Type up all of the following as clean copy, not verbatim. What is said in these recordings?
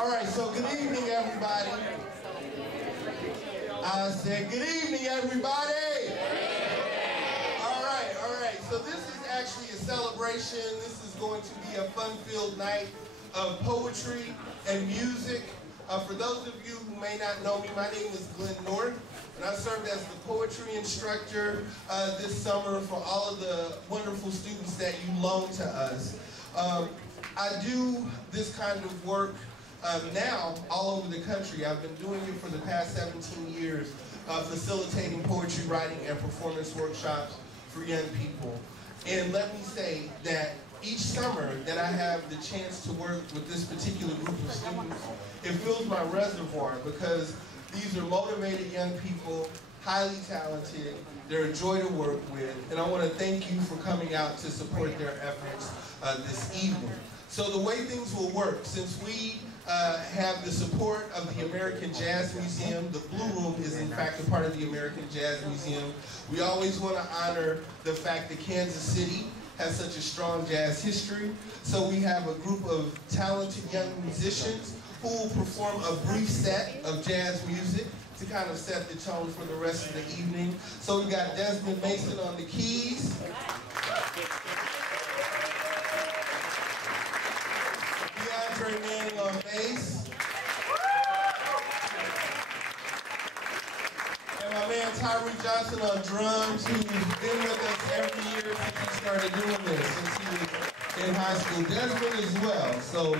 Alright, so good evening, everybody. I said good evening, everybody. Alright, so this is actually a celebration. This is going to be a fun-filled night of poetry and music. For those of you who may not know me, my name is Glenn North, and I served as the poetry instructor this summer for all of the wonderful students that you loan to us. I do this kind of work now all over the country. I've been doing it for the past 17 years, facilitating poetry writing and performance workshops for young people. And let me say that each summer that I have the chance to work with this particular group of students, it fills my reservoir because these are motivated young people, highly talented, they're a joy to work with, and I want to thank you for coming out to support their efforts this evening. So the way things will work, since we have the support of the American Jazz Museum, the Blue Room is in fact a part of the American Jazz Museum, we always want to honor the fact that Kansas City has such a strong jazz history. So we have a group of talented young musicians who will perform a brief set of jazz music to kind of set the tone for the rest of the evening. So we got Desmond Mason on the keys. DeAndre Manning on bass. And my man Tyree Johnson on drums, who's been with us every year since he started doing this, since he was in high school. Desmond as well, so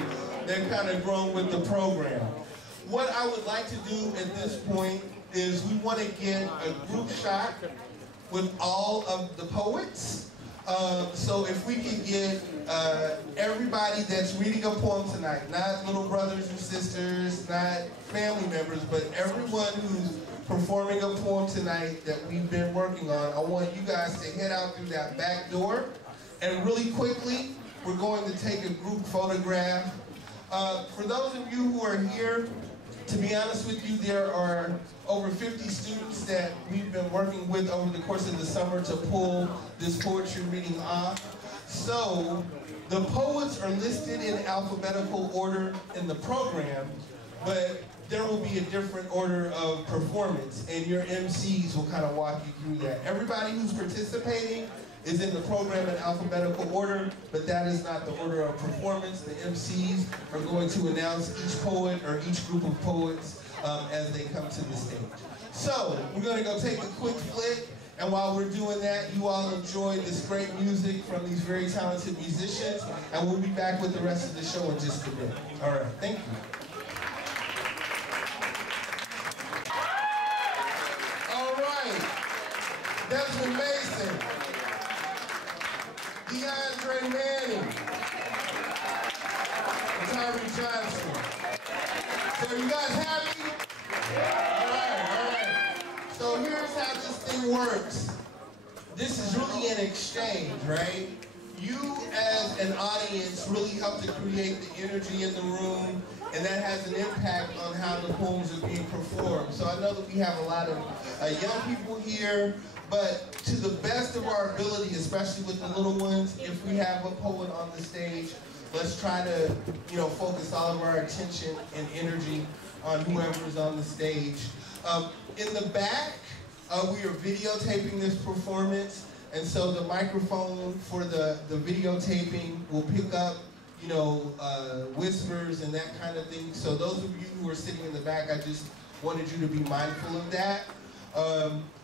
they're kind of grown with the program. What I would like to do at this point is we want to get a group shot with all of the poets. So if we could get everybody that's reading a poem tonight, not little brothers and sisters, not family members, but everyone who's performing a poem tonight that we've been working on, I want you guys to head out through that back door. And really quickly, we're going to take a group photograph. For those of you who are here, to be honest with you, there are over 50 students that we've been working with over the course of the summer to pull this poetry reading off. So the poets are listed in alphabetical order in the program, but there will be a different order of performance, and your MCs will kind of walk you through that. Everybody who's participating is in the program in alphabetical order, but that is not the order of performance. The MCs are going to announce each poet or each group of poets as they come to the stage. So, we're going to go take a quick flick, and while we're doing that, you all enjoy this great music from these very talented musicians, and we'll be back with the rest of the show in just a bit. All right, thank you. All right, Desmond Mason, DeAndre Manning, and Tyree Johnson. So you guys happy? Alright. So here's how this thing works. This is really an exchange, right? You as an audience really help to create the energy in the room, and that has an impact on how the poems are being performed. So I know that we have a lot of young people here, but to the best of our ability, especially with the little ones, if we have a poet on the stage, let's try to, focus all of our attention and energy on whoever is on the stage. In the back, we are videotaping this performance, and so the microphone for the videotaping will pick up, whispers and that kind of thing. So those of you who are sitting in the back, I just wanted you to be mindful of that.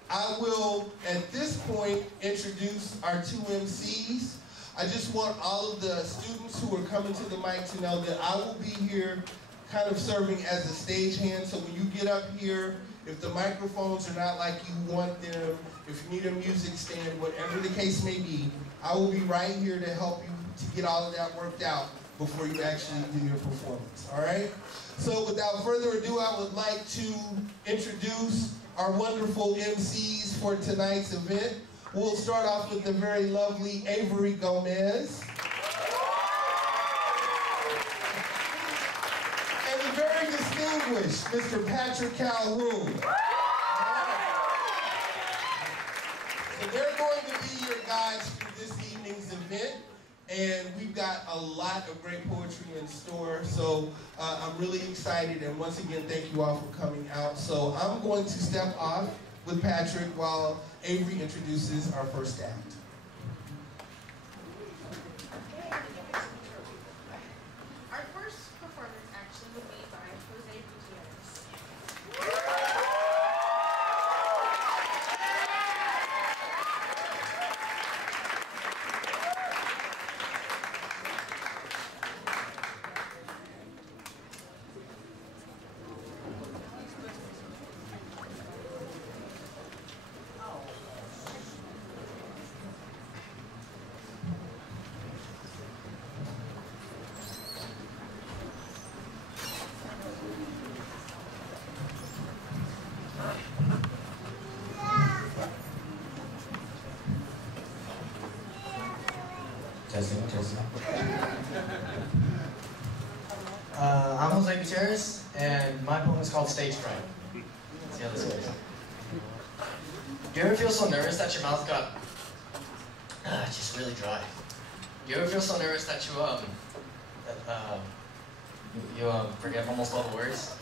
I will, at this point, introduce our two MCs. I just want all of the students who are coming to the mic to know that I will be here kind of serving as a stagehand. So when you get up here, if the microphones are not like you want them, if you need a music stand, whatever the case may be, I will be right here to help you to get all of that worked out before you actually do your performance, all right? So without further ado, I would like to introduce our wonderful MCs for tonight's event. We'll start off with the very lovely Avery Gomez. And the very distinguished Mr. Patrick Calhoun. So they're going to be your guides through this evening's event. And we've got a lot of great poetry in store, so I'm really excited, and once again, thank you all for coming out. So I'm going to step off with Patrick while Avery introduces our first act. Our first performance actually will be by Jose Gutierrez. Testing. I'm Jose Gutierrez, and my poem is called Stage Fright. Let's see how this goes. Do you ever feel so nervous that your mouth got just really dry? Do you ever feel so nervous that you forget almost all the words?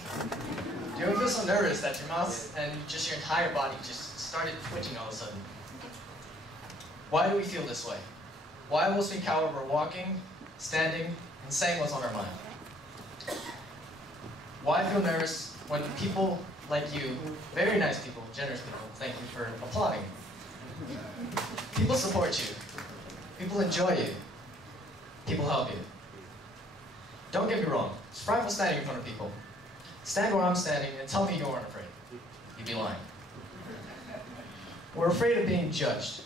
Do you ever feel so nervous that your mouth and just your entire body just started twitching all of a sudden? Why do we feel this way? Why will we cower over walking, standing, and saying what's on our mind? Why feel nervous when people like you, very nice people, generous people, thank you for applauding. People support you. People enjoy you. People help you. Don't get me wrong, it's frightful standing in front of people. Stand where I'm standing and tell me you aren't afraid. You'd be lying. We're afraid of being judged.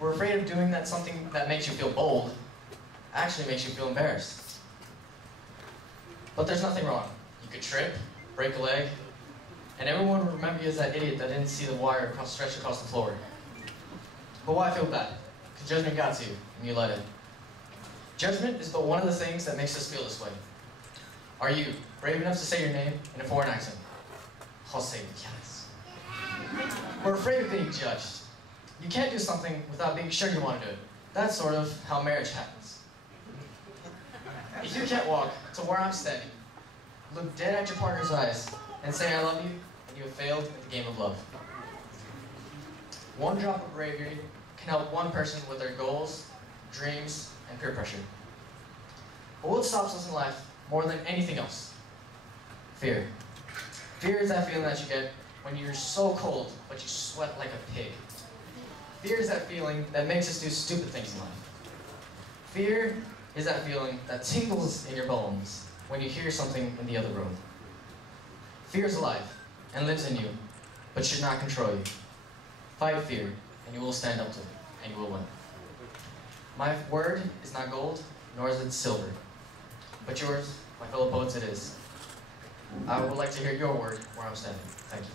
We're afraid of doing something that makes you feel bold, actually makes you feel embarrassed. But there's nothing wrong. You could trip, break a leg, and everyone will remember you as that idiot that didn't see the wire stretched across the floor. But why feel bad? Because judgment got to you, and you let it. Judgment is but one of the things that makes us feel this way. Are you brave enough to say your name in a foreign accent? Jose Gutierrez. We're afraid of being judged. You can't do something without being sure you want to do it. That's sort of how marriage happens. If you can't walk to where I'm standing, look dead at your partner's eyes and say I love you, and you have failed at the game of love. One drop of bravery can help one person with their goals, dreams, and peer pressure. But what stops us in life more than anything else? Fear. Fear is that feeling that you get when you're so cold, but you sweat like a pig. Fear is that feeling that makes us do stupid things in life. Fear is that feeling that tingles in your bones when you hear something in the other room. Fear is alive and lives in you, but should not control you. Fight fear, and you will stand up to it, and you will win. My word is not gold, nor is it silver, but yours, my fellow poets, it is. I would like to hear your word where I'm standing. Thank you.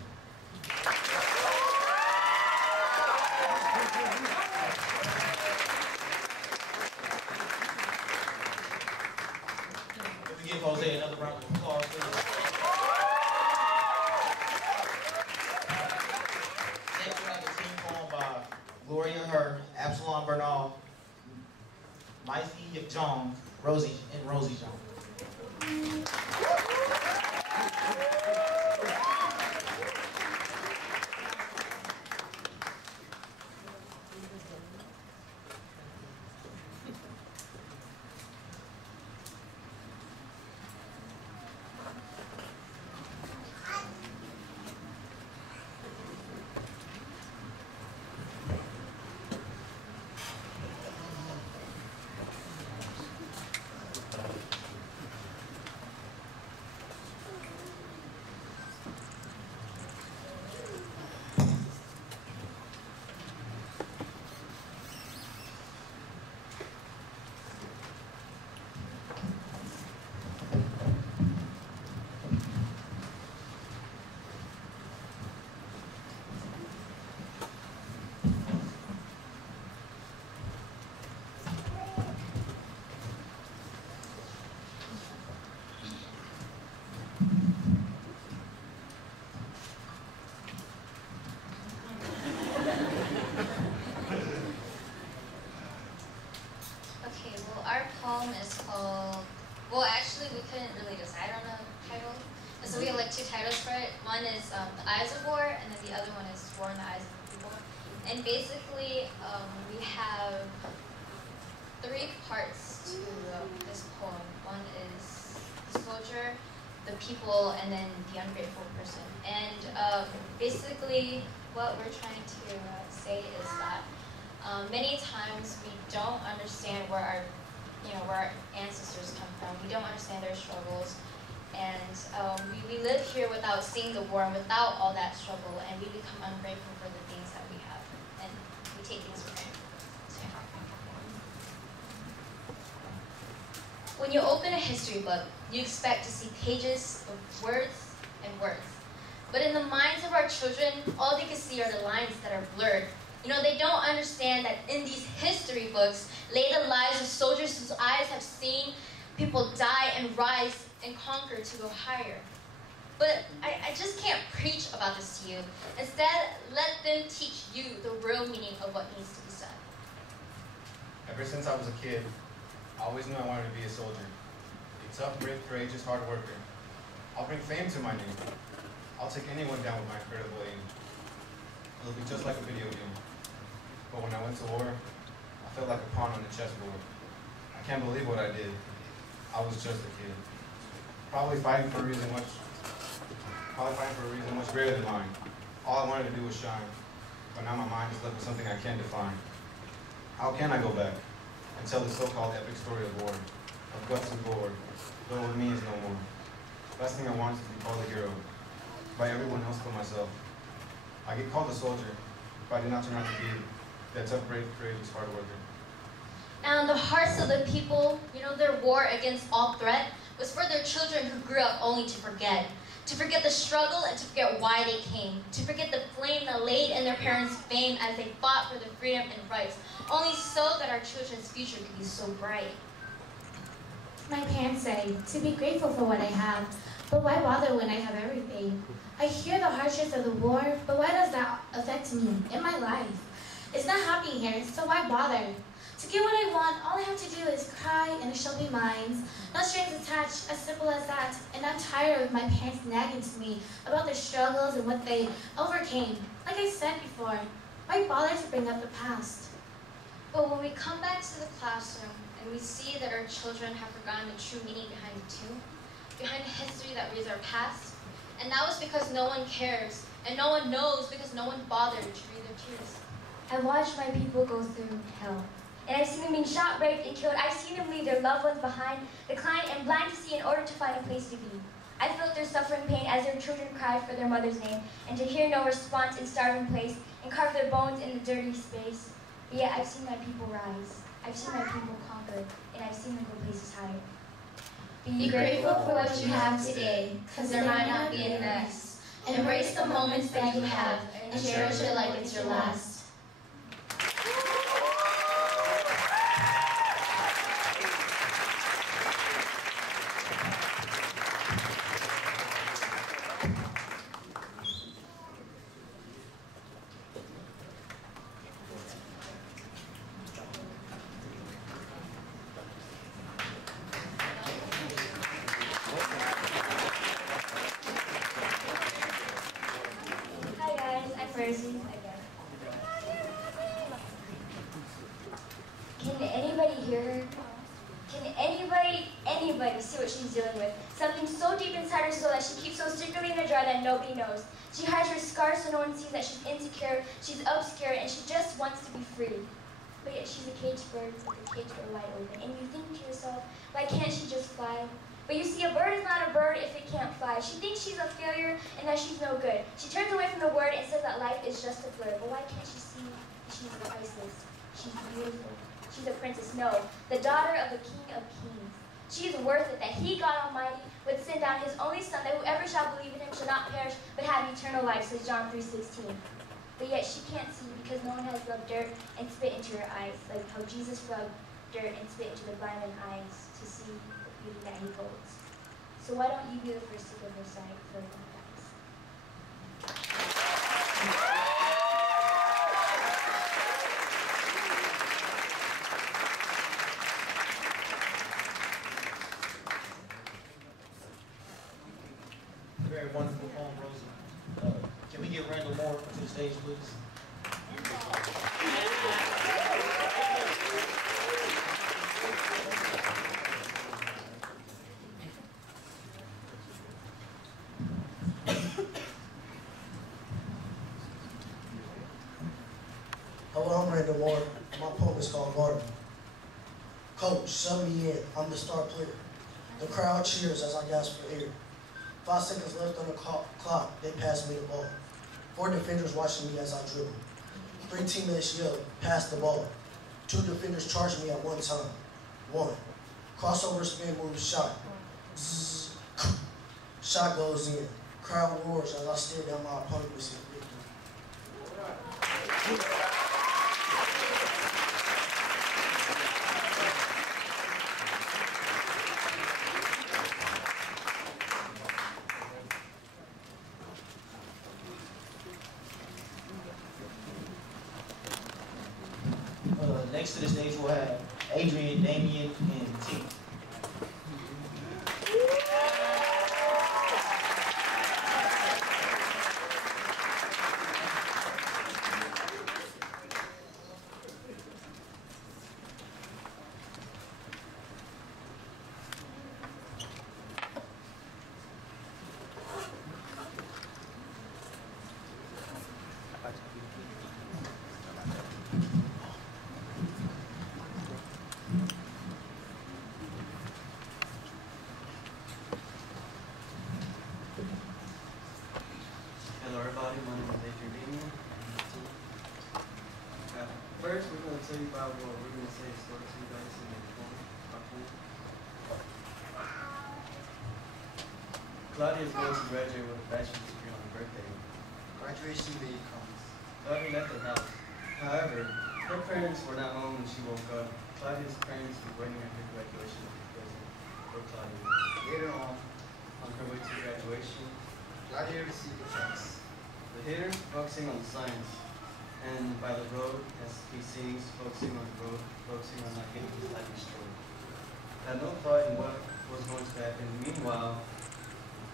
Give Jose another round of applause, please. Next, we have a team poem by Gloria Hurd, Absalom Bernal, Maisie John, Rosie John. couldn't really decide on a title. And so we have like two titles for it. One is The Eyes of War, and then the other one is War in the Eyes of the People. And basically, we have three parts to this poem. One is the soldier, the people, and then the ungrateful person. And basically, what we're trying to say is that many times we don't understand where our ancestors come from. We don't understand their struggles. And we live here without seeing the war and without all that struggle, and we become ungrateful for the things that we have. And we take things for granted. So, yeah. When you open a history book, you expect to see pages of words and words. But in the minds of our children, all they can see are the lines that are blurred. They don't understand that in these history books lay the lives of soldiers whose eyes have seen people die and rise and conquer to go higher. But I just can't preach about this to you. Instead, let them teach you the real meaning of what needs to be said. Ever since I was a kid, I always knew I wanted to be a soldier. A tough, brave, courageous, hard worker. I'll bring fame to my name. I'll take anyone down with my incredible aim. It'll be just like a video game. But when I went to war, I felt like a pawn on the chessboard. I can't believe what I did. I was just a kid. Probably fighting for a reason much greater than mine. All I wanted to do was shine. But now my mind is left with something I can't define. How can I go back and tell the so-called epic story of war, of guts and gore, though with me is no more? Last thing I want is to be called a hero by everyone else but myself. I get called a soldier if I do not turn out to be that tough, brave, courageous, hard worker. Now in the hearts of the people, their war against all threat was for their children who grew up only to forget the struggle and to forget why they came, to forget the flame that laid in their parents' fame as they fought for their freedom and rights, only so that our children's future could be so bright. My parents say to be grateful for what I have, but why bother when I have everything? I hear the hardships of the war, but why does that affect me in my life? It's not happening here, so why bother? To get what I want, all I have to do is cry and it shall be mine. No strings attached, as simple as that. And I'm tired of my parents nagging to me about their struggles and what they overcame. Like I said before, why bother to bring up the past? But when we come back to the classroom and we see that our children have forgotten the true meaning behind the tomb, behind the history that reads our past, and that was because no one cares, and no one knows because no one bothered to read their tears. I watched my people go through hell. And I've seen them being shot, raped, and killed. I've seen them leave their loved ones behind, decline, and blind to see in order to find a place to be. I felt their suffering pain as their children cried for their mother's name, and to hear no response in starving place, and carve their bones in the dirty space. But yet I've seen my people rise. I've seen my people conquer, and I've seen them go places higher. Be grateful for what you have today, because there might not be the next. Embrace the moments that you have, and cherish it like it's your last. Can anybody hear her? Can anybody see what she's dealing with? Something so deep inside her soul that she keeps so secretly in the jar that nobody knows. She hides her scars so no one sees that she's insecure, she's obscure, and she just wants to be free. But yet she's a caged bird with the cage door wide open. And you think to yourself, why can't she just fly? But you see, a bird is not a bird if it can't fly. She thinks she's a failure and that she's no good. She turns away from the word and says that life is just a flirt. But why can't she see that she's priceless? She's beautiful. She's a princess, no, the daughter of the King of Kings. She is worth it that he, God Almighty, would send down his only son, that whoever shall believe in him shall not perish, but have eternal life, says John 3:16. But yet she can't see because no one has rubbed dirt and spit into her eyes, like how Jesus rubbed dirt and spit into the blind man's eyes to see the beauty that he holds. So why don't you be the first to give her sight for the one dies? very wonderful poem, Rosa. Can we get Randall Moore to the stage, please? Hello, I'm Randall Moore. My poem is called Martin. Coach, sub me in. I'm the star player. The crowd cheers as I gasp for air. 5 seconds left on the clock, they pass me the ball. 4 defenders watching me as I dribble. 3 teammates yell, pass the ball. 2 defenders charge me at one time. 1. Crossover spin move shot. Zzz. Shot goes in. Crowd roars as I stare down my opponent with some victory. Next to the stage, we'll have Adrian, Damien, and T. Hello everybody, my name is Adrian Damien. First we're going to tell you about what we're going to say a story to you guys in the poem. Claudia is going to graduate with a bachelor's degree on her birthday. Graduation day comes. Claudia left the house. However, her parents were not home when she woke up. Claudia's parents were waiting at her graduation with a present for Claudia. Later on her way to graduation, Claudia received a text. The hitter focusing on science, and by the road as he sings, focusing on the road, focusing on not getting his life destroyed. Had no thought in what was going to happen. Meanwhile,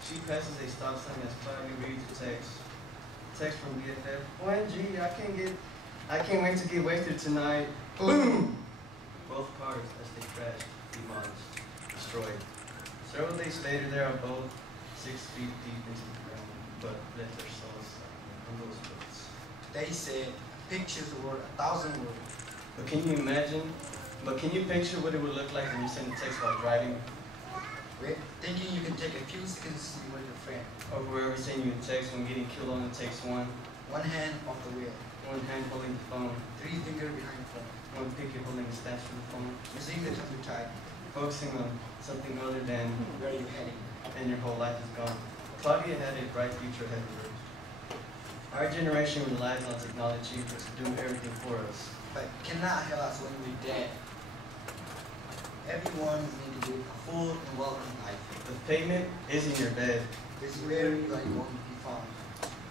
she passes a stop sign as Claudia reads a text. Text from BFF. OMG, I can't wait to get wasted tonight. Boom! Both cars as they crash, demolished, destroyed. Several days later, they are both 6 feet deep into the ground, but left their souls on those boats. They said pictures were 1,000 words. But can you imagine? But can you picture what it would look like when you send a text while driving? We're thinking you can take a few seconds to be with your friend. Or wherever sending you a text when getting killed on the text one. One hand off the wheel. One hand holding the phone. 3 fingers behind the phone. One finger holding the stash from the phone. Using the tongue tied. Focusing on something other than where you're heading. And your whole life is gone. Claudia had a bright future ahead of her. Our generation relies on technology to do everything for us. But cannot help us when we're dead. Everyone needs to live a full and welcome life. The payment is in your bed. This is where you are going to be found.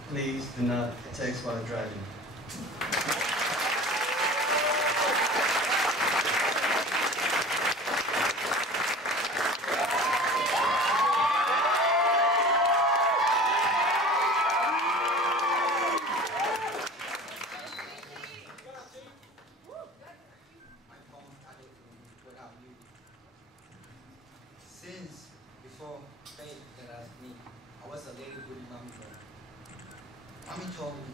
Please do not text while driving. Since before faith that asked me, I was a little good mommy girl. Mommy told me,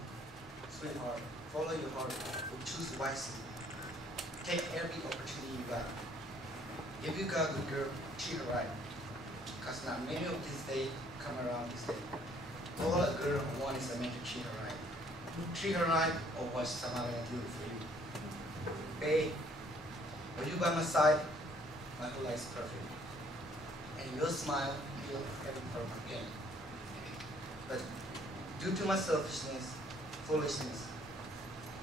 sweetheart, follow your heart, but choose wisely. Take every opportunity you got. If you got a good girl, treat her right. Because not many of these days come around this day. All a girl wants is a man to treat her right. Treat her right, or what someone gonna do for you. Babe, when you by my side, my whole life is perfect. And your smile heals every part of my pain. But due to my selfishness, foolishness,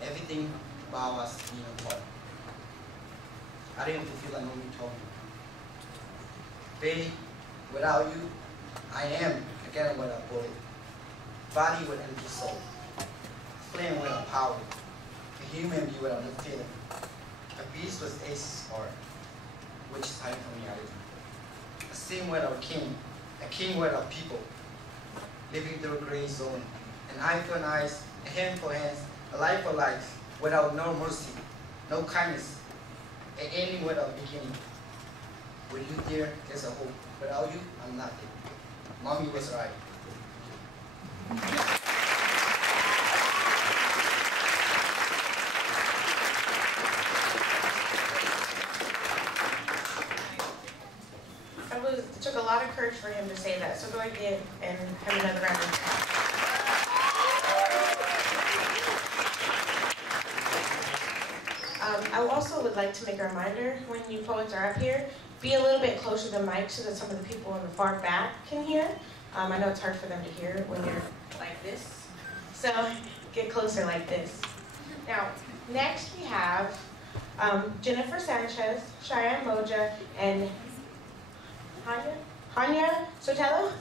everything about us being apart. I didn't feel like when you told me. Baby, without you, I am again without bullet. Body with empty soul. Flame without power. A human being without no feeling. A beast was Ace's heart, which is hiding from reality. A king without king, a king without people. living through a gray zone. An eye for an eye, a hand for hands, a life for life, without no mercy, no kindness, an ending without beginning. With you there, there's a hope. Without you, I'm nothing. Mommy was right. It took a lot of courage for him to say that, so go ahead and have another round of applause. I also would like to make a reminder, when you poets are up here, be a little bit closer to the mic so that some of the people in the far back can hear. I know it's hard for them to hear when you're like this, so get closer like this. Now, next we have Jennifer Sanchez, Cheyenne Moja, and Hanya Sotelo.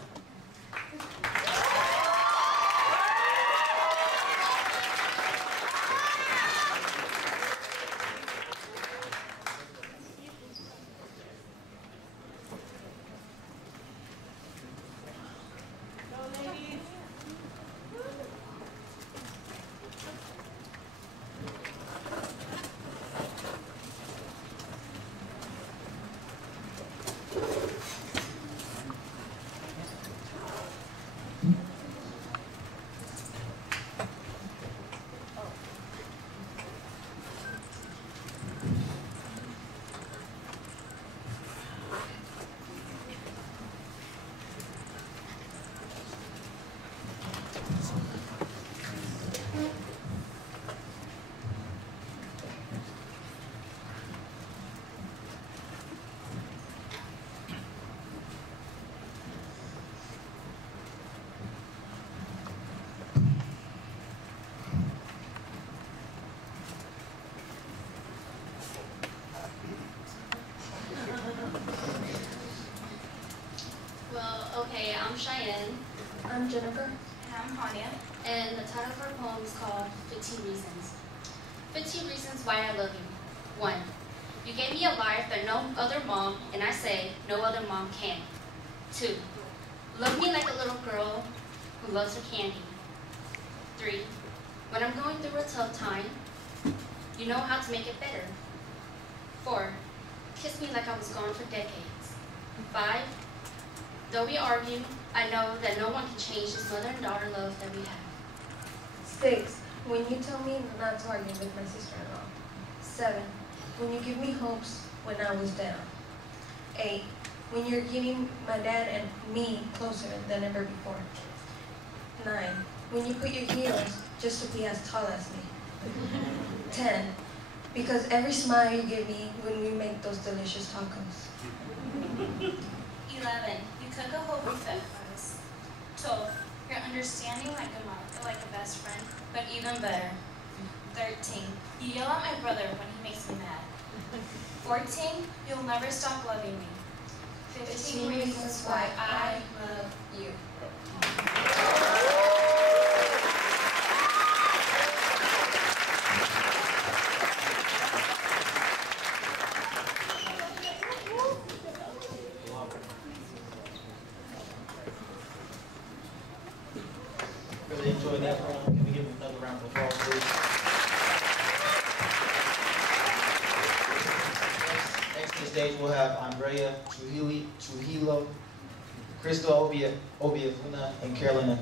Okay, I'm Cheyenne. I'm Jennifer. And I'm Hania. And the title of our poem is called 15 Reasons. 15 Reasons Why I Love You. 1. You gave me a life that no other mom, and I say no other mom can. 2. Love me like a little girl who loves her candy. 3. When I'm going through a tough time, you know how to make it better. 4. Kiss me like I was gone for decades. 5. Though we argue, I know that no one can change this mother and daughter love that we have. 6. When you tell me not to argue with my sister-in-law. 7. When you give me hopes when I was down. 8. When you're getting my dad and me closer than ever before. 9. When you put your heels just to be as tall as me. 10. Because every smile you give me when we make those delicious tacos. 11. You cook a whole buffet for us. 12. You're understanding like a mom, like a best friend, but even better. 13. You yell at my brother when he makes me mad. 14. You'll never stop loving me. 15 reasons why I love you. Really enjoyed that poem. Can we give him another round of applause, please? Next to the stage, we'll have Andrea Trujillo, Crystal Obiafuna, and Carolina.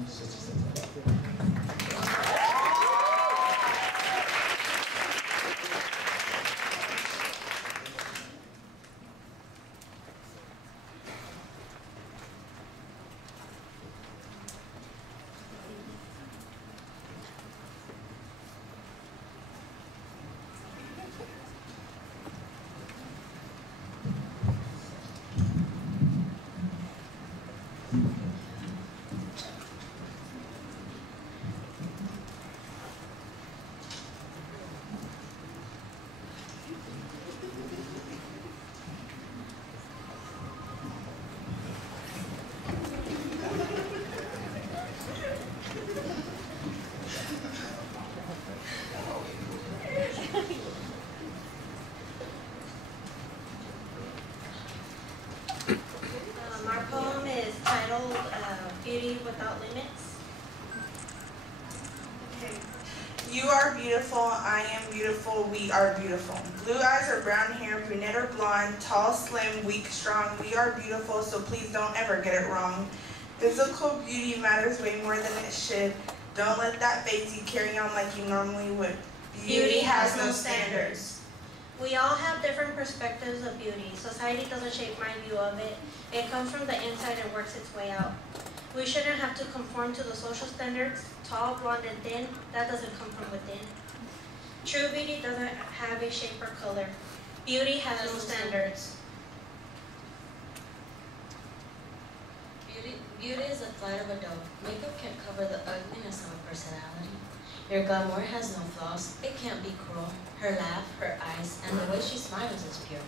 Our poem is titled Beauty Without Limits. Okay. You are beautiful, I am beautiful, we are beautiful. Blue eyes or brown hair, brunette or blonde, tall, slim, weak, strong, we are beautiful, so please don't ever get it wrong. Physical beauty matters way more than it should. Don't let that phase you, carry on like you normally would. Beauty has no standards. We all have different perspectives of beauty. Society doesn't shape my view of it. It comes from the inside and works its way out. We shouldn't have to conform to the social standards. Tall, blonde, and thin, that doesn't come from within. True beauty doesn't have a shape or color. Beauty has no standards. Beauty is a flight of a dove. Makeup can't cover the ugliness of a personality. Your glamour has no flaws. It can't be cruel. Her laugh, her eyes, and the way she smiles is pure.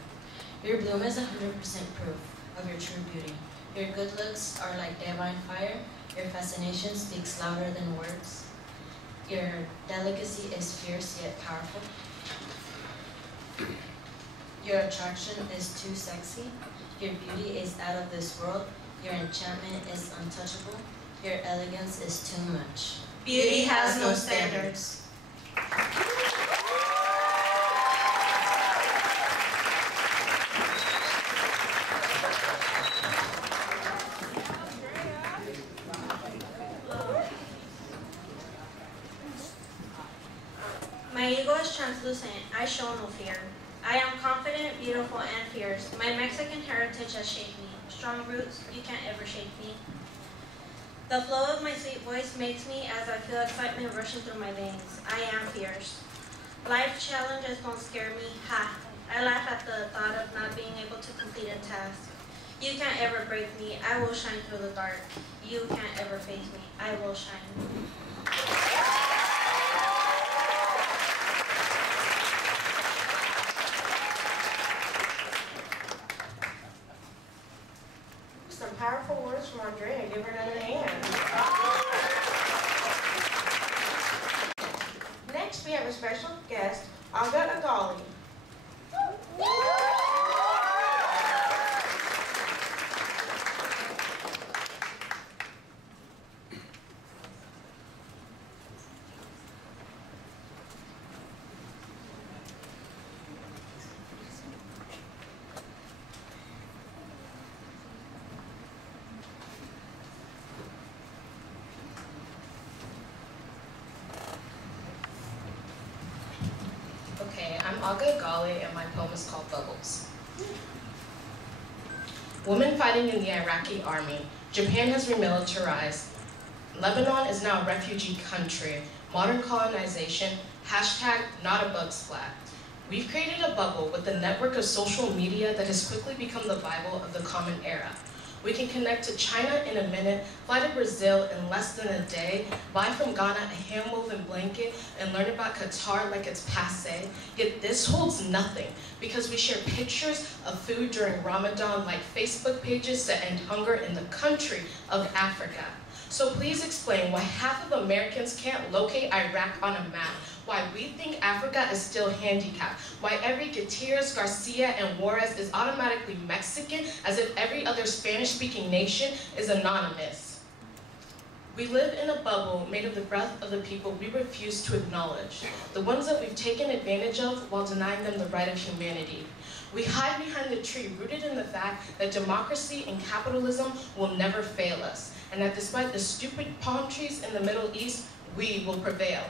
Your bloom is 100% proof of your true beauty. Your good looks are like divine fire. Your fascination speaks louder than words. Your delicacy is fierce yet powerful. Your attraction is too sexy. Your beauty is out of this world. Your enchantment is untouchable. Your elegance is too much. Beauty has no standards. My ego is translucent. I show no fear. I am confident, beautiful, and fierce. My Mexican heritage has shaped me. Strong roots, you can't ever shake me. The flow of my sweet voice makes me as I feel excitement rushing through my veins. I am fierce. Life challenges don't scare me. Ha! I laugh at the thought of not being able to complete a task. You can't ever break me. I will shine through the dark. You can't ever face me. I will shine. Some powerful words from Andrea. Give her another hand. Next, we have a special guest, Aga Agali. Okay, I'm Aga Agali and my poem is called Bubbles. Women fighting in the Iraqi army. Japan has remilitarized. Lebanon is now a refugee country. Modern colonization. Hashtag not a bug splat. We've created a bubble with a network of social media that has quickly become the Bible of the common era. We can connect to China in a minute, fly to Brazil in less than a day, buy from Ghana a hand-woven blanket, and learn about Qatar like it's passé. Yet this holds nothing, because we share pictures of food during Ramadan like Facebook pages to end hunger in the country of Africa. So please explain why half of Americans can't locate Iraq on a map, why we think Africa is still handicapped, why every Gutierrez, Garcia, and Juarez is automatically Mexican, as if every other Spanish-speaking nation is anonymous. We live in a bubble made of the breath of the people we refuse to acknowledge, the ones that we've taken advantage of while denying them the right of humanity. We hide behind the tree, rooted in the fact that democracy and capitalism will never fail us, and that despite the stupid palm trees in the Middle East, we will prevail.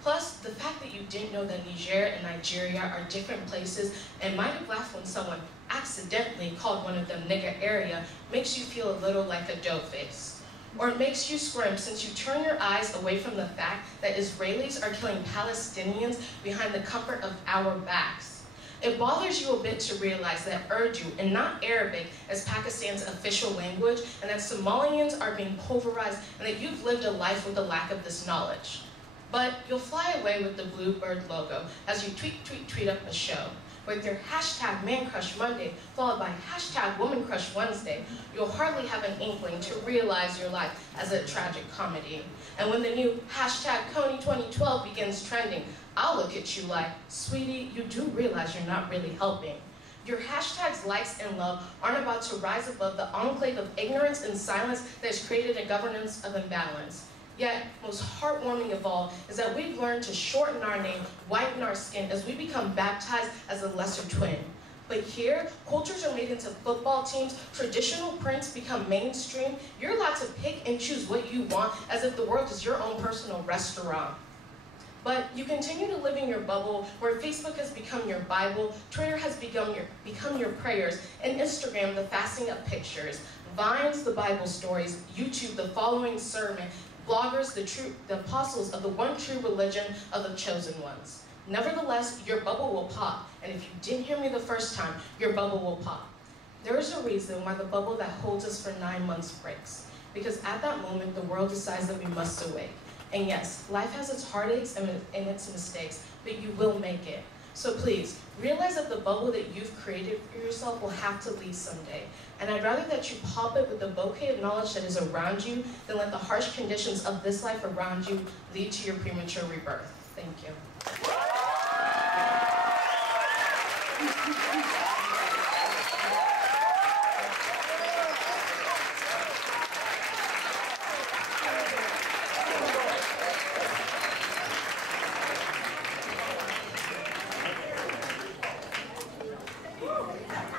Plus, the fact that you didn't know that Niger and Nigeria are different places and might have laughed when someone accidentally called one of them nigger area makes you feel a little like a dough face. Or it makes you squirm since you turn your eyes away from the fact that Israelis are killing Palestinians behind the comfort of our backs. It bothers you a bit to realize that Urdu, and not Arabic, is Pakistan's official language, and that Somalians are being pulverized, and that you've lived a life with a lack of this knowledge. But you'll fly away with the Bluebird logo as you tweet up a show. With your hashtag Man Crush Monday, followed by hashtag Woman Crush Wednesday, you'll hardly have an inkling to realize your life as a tragic comedy. And when the new hashtag Coney 2012 begins trending, I'll look at you like, sweetie, you do realize you're not really helping. Your hashtags, likes, and love aren't about to rise above the enclave of ignorance and silence that has created a governance of imbalance. Yet, most heartwarming of all is that we've learned to shorten our name, whiten our skin as we become baptized as a lesser twin. But here, cultures are made into football teams, traditional prints become mainstream. You're allowed to pick and choose what you want as if the world is your own personal restaurant. But you continue to live in your bubble where Facebook has become your Bible, Twitter has become your prayers, and Instagram the fasting of pictures, Vines the Bible stories, YouTube the following sermon, bloggers the apostles of the one true religion of the chosen ones. Nevertheless, your bubble will pop, and if you didn't hear me the first time, your bubble will pop. There is a reason why the bubble that holds us for 9 months breaks, because at that moment, the world decides that we must awake. And yes, life has its heartaches and its mistakes, but you will make it. So please, realize that the bubble that you've created for yourself will have to leave someday. And I'd rather that you pop it with the bouquet of knowledge that is around you than let the harsh conditions of this life around you lead to your premature rebirth. Thank you.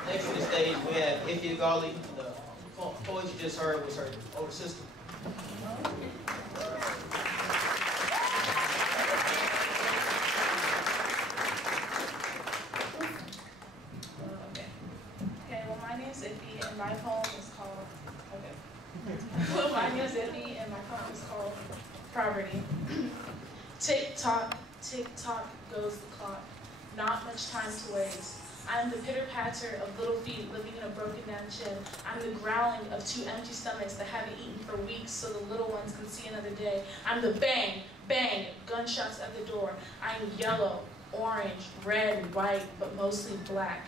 Next to the stage, we have Ify Garley. The poet you just heard was her older sister. Okay, well, my name is Ify, and my poem is called, well, my name is Ify, and my poem is called Poverty. Tick-tock, tick-tock goes the clock. Not much time to waste. I am the pitter-patter of little feet living in a broken-down chin. I'm the growling of 2 empty stomachs that haven't eaten for weeks so the little ones can see another day. I'm the bang, bang, gunshots at the door. I'm yellow, orange, red, white, but mostly black.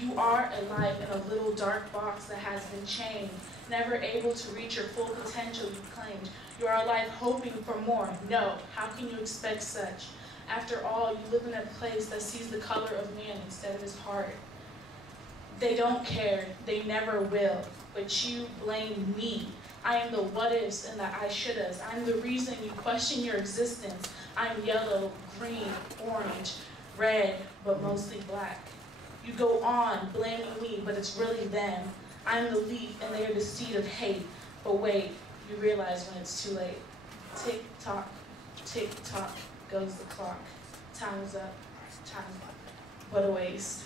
You are alive in a little dark box that has been chained, never able to reach your full potential you claimed. You are alive hoping for more. No, how can you expect such? After all, you live in a place that sees the color of man instead of his heart. They don't care, they never will, but you blame me. I am the what-ifs and the I shouldas. I'm the reason you question your existence. I'm yellow, green, orange, red, but mostly black. You go on blaming me, but it's really them. I'm the leaf and they are the seed of hate. But wait, you realize when it's too late. Tick-tock, tick-tock goes the clock. Time's up, time's up. What a waste.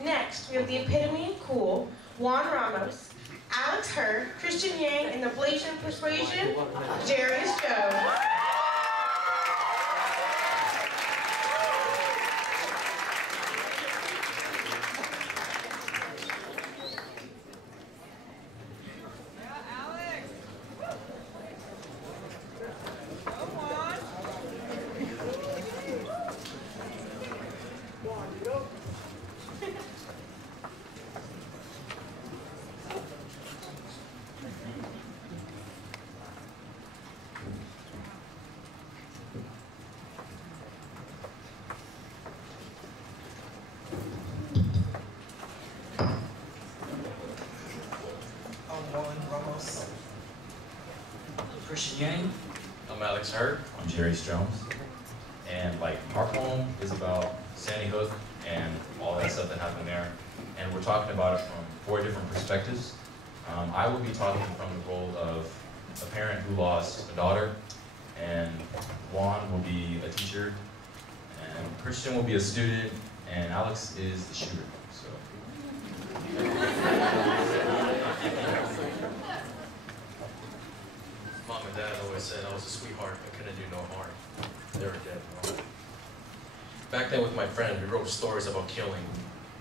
Next, we have the epitome of cool, Juan Ramos, Alex Hurd, Christian Yang, and the Blasian Persuasion, Jarius Jones. Christian Yang. I'm Alex Hurd. I'm Jarius Jones. And like our poem is about Sandy Hook and all that stuff that happened there. And we're talking about it from 4 different perspectives. I will be talking from the role of a parent who lost a daughter, and Juan will be a teacher, and Christian will be a student, and Alex is the shooter. Mom and Dad always said I was a sweetheart and couldn't do no harm. They were dead. Back then with my friend, we wrote stories about killing.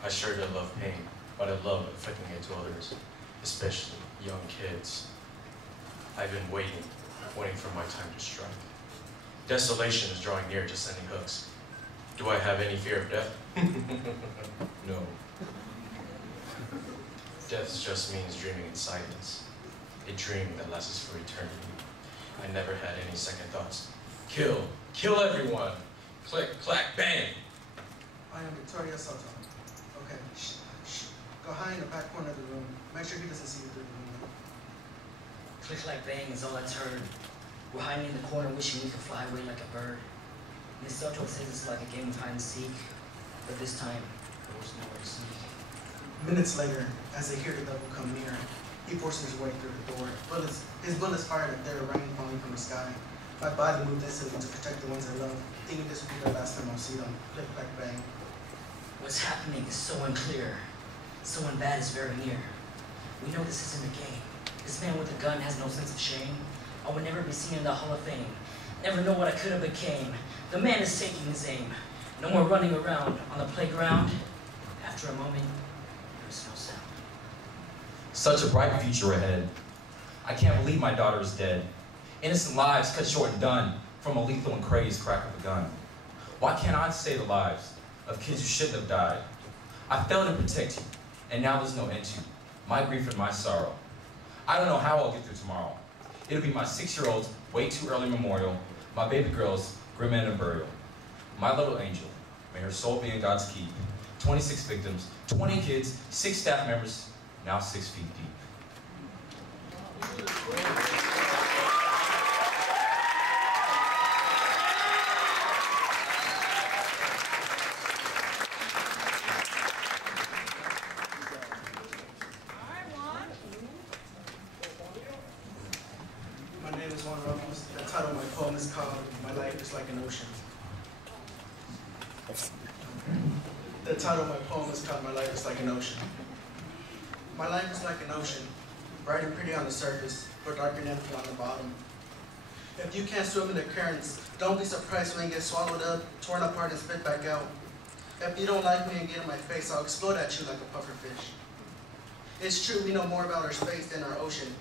I sure did love pain, but I love inflicting it to others, especially young kids. I've been waiting for my time to strike. Desolation is drawing near to Sandy Hooks. Do I have any fear of death? No. Death just means dreaming in silence. A dream that lasts for eternity. I never had any second thoughts. Kill. Kill everyone. Click, clack, bang. I am Victoria Soto. Okay, shh. Go hide in the back corner of the room. Make sure he doesn't see you through the window. Click like bang is all that's heard. We're hiding in the corner wishing we could fly away like a bird. Miss Soto says it's like a game of hide and seek, but this time, there was nowhere to sneak. Minutes later, as they hear the double come near, he forces his way through the door. His bullets fired at their rain falling from the sky. My body moved instantly to protect the ones I love, thinking this would be the last time I'll see them. Click, clack, bang. What's happening is so unclear. Someone bad is very near. We know this isn't a game. This man with a gun has no sense of shame. I would never be seen in the Hall of Fame. Never know what I could have became. The man is taking his aim. No more running around on the playground. After a moment, there's no sound. Such a bright future ahead. I can't believe my daughter is dead. Innocent lives cut short and done from a lethal and crazed crack of a gun. Why can't I save the lives of kids who shouldn't have died? I failed to protect you, and now there's no end to my grief and my sorrow. I don't know how I'll get through tomorrow. It'll be my 6-year-old's way too early memorial, my baby girl's grim end of burial. My little angel, may her soul be in God's keep. 26 victims, 20 kids, 6 staff members, now 6 feet deep. My name is Juan Ramos. The title of my poem is called My Life is Like an Ocean. The title of my poem is called My Life is Like an Ocean. My life is like an ocean, bright and pretty on the surface, but dark and empty on the bottom. If you can't swim in the currents, don't be surprised when you get swallowed up, torn apart, and spit back out. If you don't like me and get in my face, I'll explode at you like a puffer fish. It's true, we know more about our space than our ocean.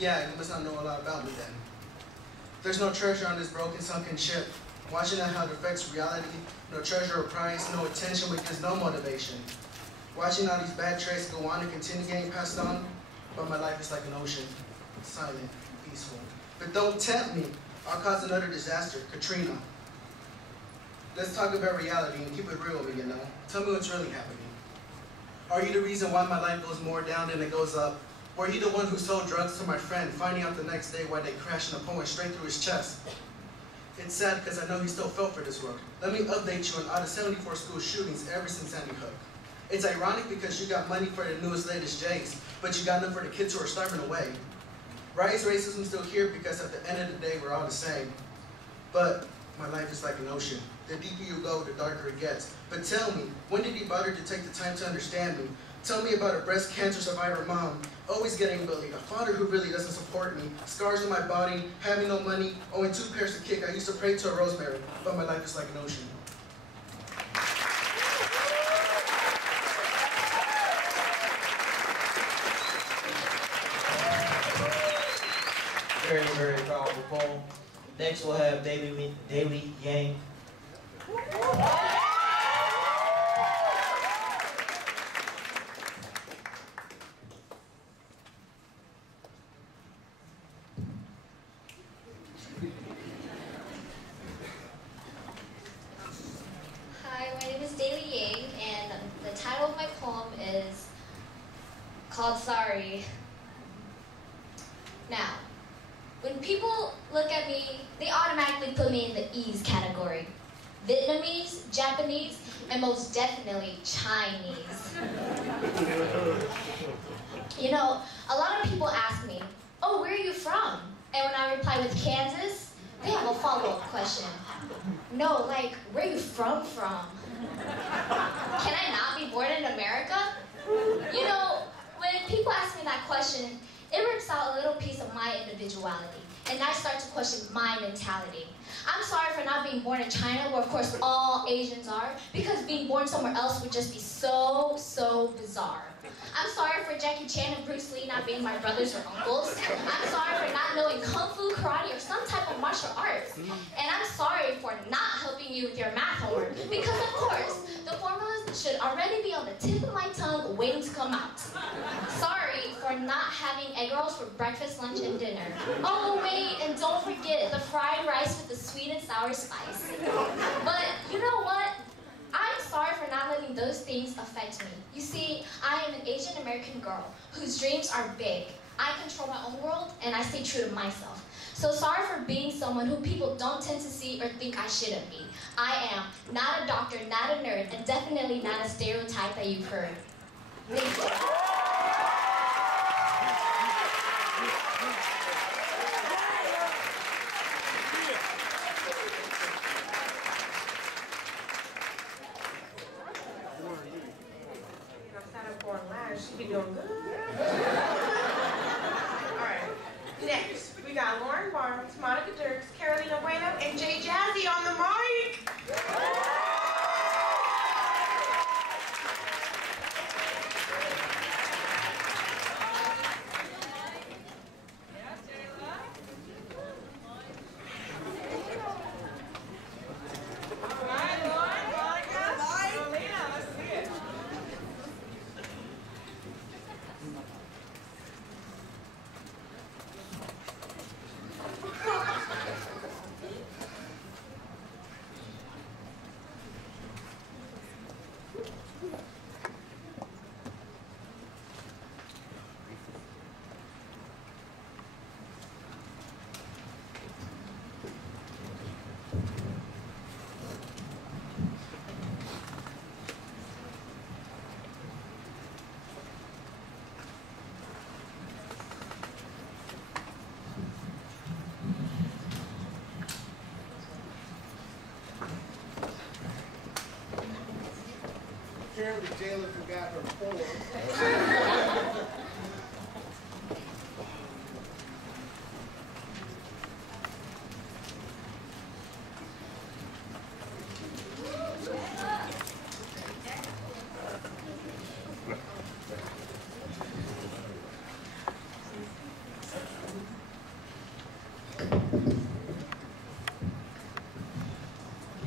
Yeah, you must not know a lot about me then. There's no treasure on this broken, sunken ship. Watching how it affects reality, no treasure or price, no attention because no motivation. Watching all these bad traits go on and continue getting passed on, but my life is like an ocean, silent, peaceful. But don't tempt me, I'll cause another disaster, Katrina. Let's talk about reality and keep it real with me, you know. Tell me what's really happening. Are you the reason why my life goes more down than it goes up? Were you the one who sold drugs to my friend, finding out the next day why they crashed and a point straight through his chest? It's sad because I know he still fell for this world. Let me update you on out of 74 school shootings ever since Sandy Hook. It's ironic because you got money for the newest, latest J's, but you got none for the kids who are starving away. Why is racism still here? Because at the end of the day, we're all the same. But my life is like an ocean. The deeper you go, the darker it gets. But tell me, when did he bother to take the time to understand me? Tell me about a breast cancer survivor mom, always getting bullied, a father who really doesn't support me, scars on my body, having no money, owing 2 pairs to kick. I used to pray to a rosemary, but my life is like an ocean. Very, very powerful poem. Next we'll have Daily Yang. Hi, my name is Daily Yang, and the title of my poem is called Sorry. Now, when people look at me, they automatically put me in the E's category. Vietnamese, Japanese, and most definitely Chinese. You know, a lot of people ask me, oh, where are you from? And when I reply with Kansas, they have a follow-up question. No, like, where are you from? Can I not be born in America? You know, when people ask me that question, it rips out a little piece of my individuality, and I start to question my mentality. I'm sorry for not being born in China, where of course all Asians are, because being born somewhere else would just be so, so bizarre. I'm sorry for Jackie Chan and Bruce Lee not being my brothers or uncles. I'm sorry for not knowing Kung Fu, karate, or some type of martial arts. And I'm sorry for not helping you with your math homework, because of course, The formulas should already be on the tip of my tongue waiting to come out. Sorry for not having egg rolls for breakfast, lunch, and dinner. Oh wait, and don't forget the fried rice with the sweet and sour spice. But you know what? I'm sorry for not letting those things affect me. You see, I am an Asian American girl whose dreams are big. I control my own world and I stay true to myself. So sorry for being someone who people don't tend to see or think I shouldn't be. I am not a doctor, not a nerd, and definitely not a stereotype that you've heard. Thank you. She be doing good. All right. Next, we got Lauren Barnes, Monica Dirks, Carolina Bueno, and Jay Jazzy on the mic. Apparently Jayla forgot her form.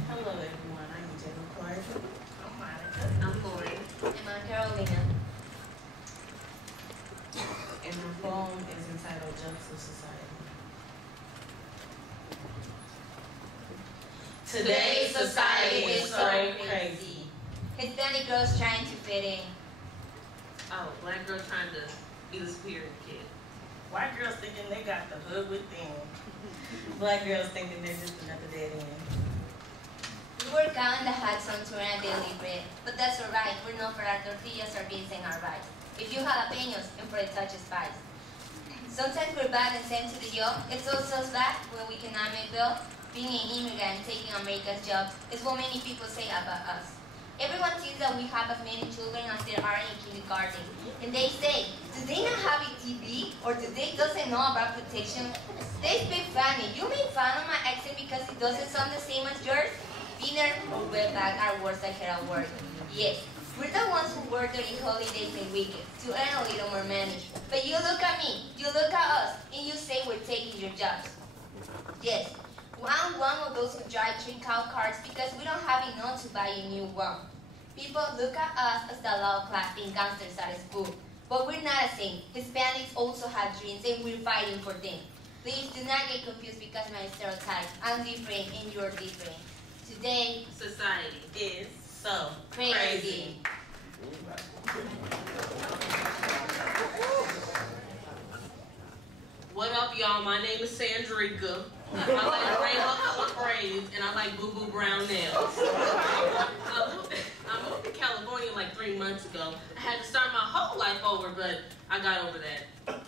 Hello everyone, I'm Jayla Clark. I'm Monica. I'm Lauren. And I'm Carolina. And my poem is entitled Justice Society. Today's society is so crazy. Hispanic girls trying to fit in. Oh, black girl trying to be the superior kid. White girls thinking they got the hood within. Black girls thinking they're just another dead end. We work out in the hot sun to earn our daily bread, but that's alright. We're known for our tortillas, our beans, and our rice. If you jalapenos, and for a touch of spice. Sometimes we're bad and sent to the jail. It's also bad when we cannot make bill. Being an immigrant and taking America's job is what many people say about us. Everyone thinks that we have as many children as there are in kindergarten. And they say, do they not have a TV? Or do they doesn't know about protection? They speak funny. You make fun of my accent because it doesn't sound the same as yours? Dinner or wetback are words I hear at work. Yes, we're the ones who work during holidays and weekends to earn a little more money. But you look at me, you look at us, and you say we're taking your jobs. Yes, I'm one of those who drive 3 cow cars because we don't have enough to buy a new one. People look at us as the low class and gangsters at school. But we're not the same. Hispanics also have dreams and we're fighting for them. Please do not get confused because my stereotype. I'm different and you're different. Today, society is so crazy. What up, y'all? My name is Sandrika. I like rainbow color braids and I like boo-boo brown nails. I moved to California like 3 months ago. I had to start my whole life over, but I got over that.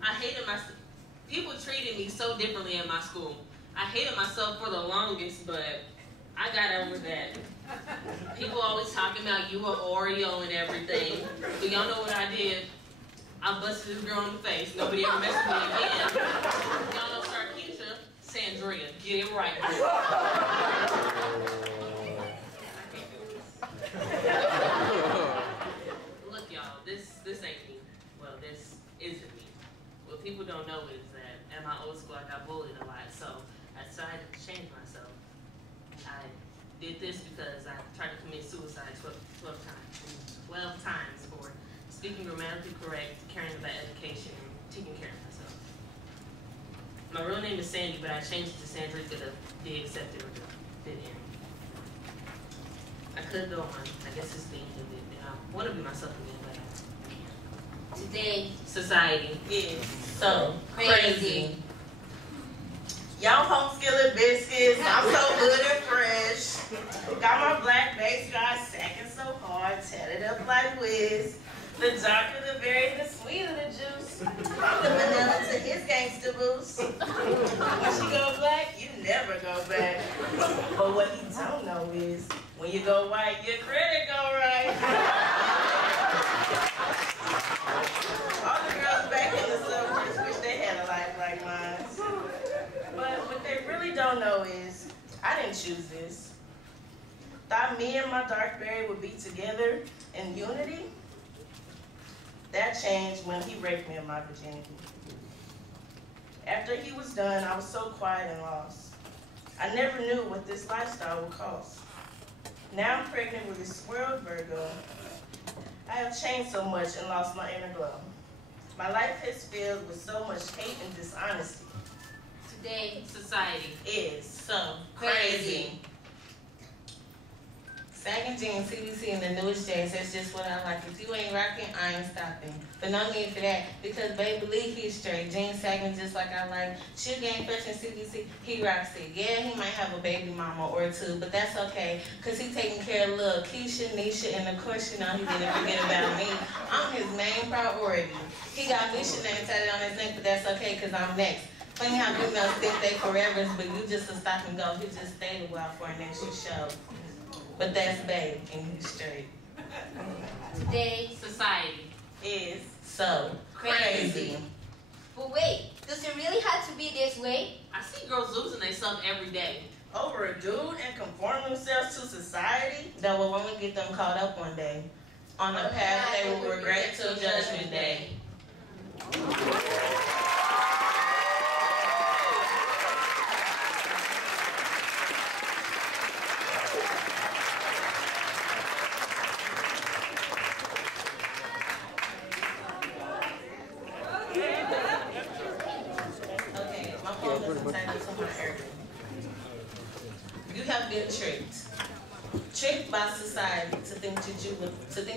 I hated myself. People treated me so differently at my school. I hated myself for the longest, but I got over that. People always talking about you are Oreo and everything. But y'all know what I did? I busted this girl in the face. Nobody ever messed with me again. Y'all know Sarkeisha, Sandria. Get it right. Look, y'all, this ain't me. Well, this isn't me. What people don't know is that at my old school I got bullied a lot, so I decided to change myself. I did this because I tried to commit suicide 12 times for speaking grammatically correct, caring about education, and taking care of myself. My real name is Sandy, but I changed it to Sandrika to be accepted or to fit in. I could go on. I guess it's the end of it. And I want to be myself again, but I can't. Today, Society is so crazy. Y'all home skillet biscuits, I'm so good and fresh. Got my black base, got sacking so hard, tat it up like whiz. The darker the berry, the sweeter the juice. The vanilla to his gangster boost. Once you go black, you never go back. But what you don't know is, when you go white, your credit go right. All the girls back in the suburbs wish they had a life like mine. But what they really don't know is, I didn't choose this. Thought me and my dark berry would be together in unity. That changed when he raped me of my virginity. After he was done, I was so quiet and lost. I never knew what this lifestyle would cost. Now I'm pregnant with a swirled Virgo. I have changed so much and lost my inner glow. My life is filled with so much hate and dishonesty. today, Society is so crazy. Sagging jeans, CBC, and the newest J's, that's just what I like. If you ain't rocking, I ain't stopping. But no need for that, because baby, believe he's straight. Jeans sagging just like I like. Shoe Game Fresh and CBC, he rocks it. Yeah, he might have a baby mama or two, but that's okay, because he taking care of little Keisha, Nisha, and of course, you know, he didn't forget about me. I'm his main priority. He got Misha name tatted on his neck, but that's okay, because I'm next. Funny how females think they forevers, but you just a stop and go. He just stayed a while for an extra show. But that's babe, and he's straight. today, Society is so crazy. But wait, does it really have to be this way? I see girls losing themselves every day. over a dude and conform themselves to society. That will only get them caught up one day on a path they will regret till Judgment Day. You have been tricked by society to think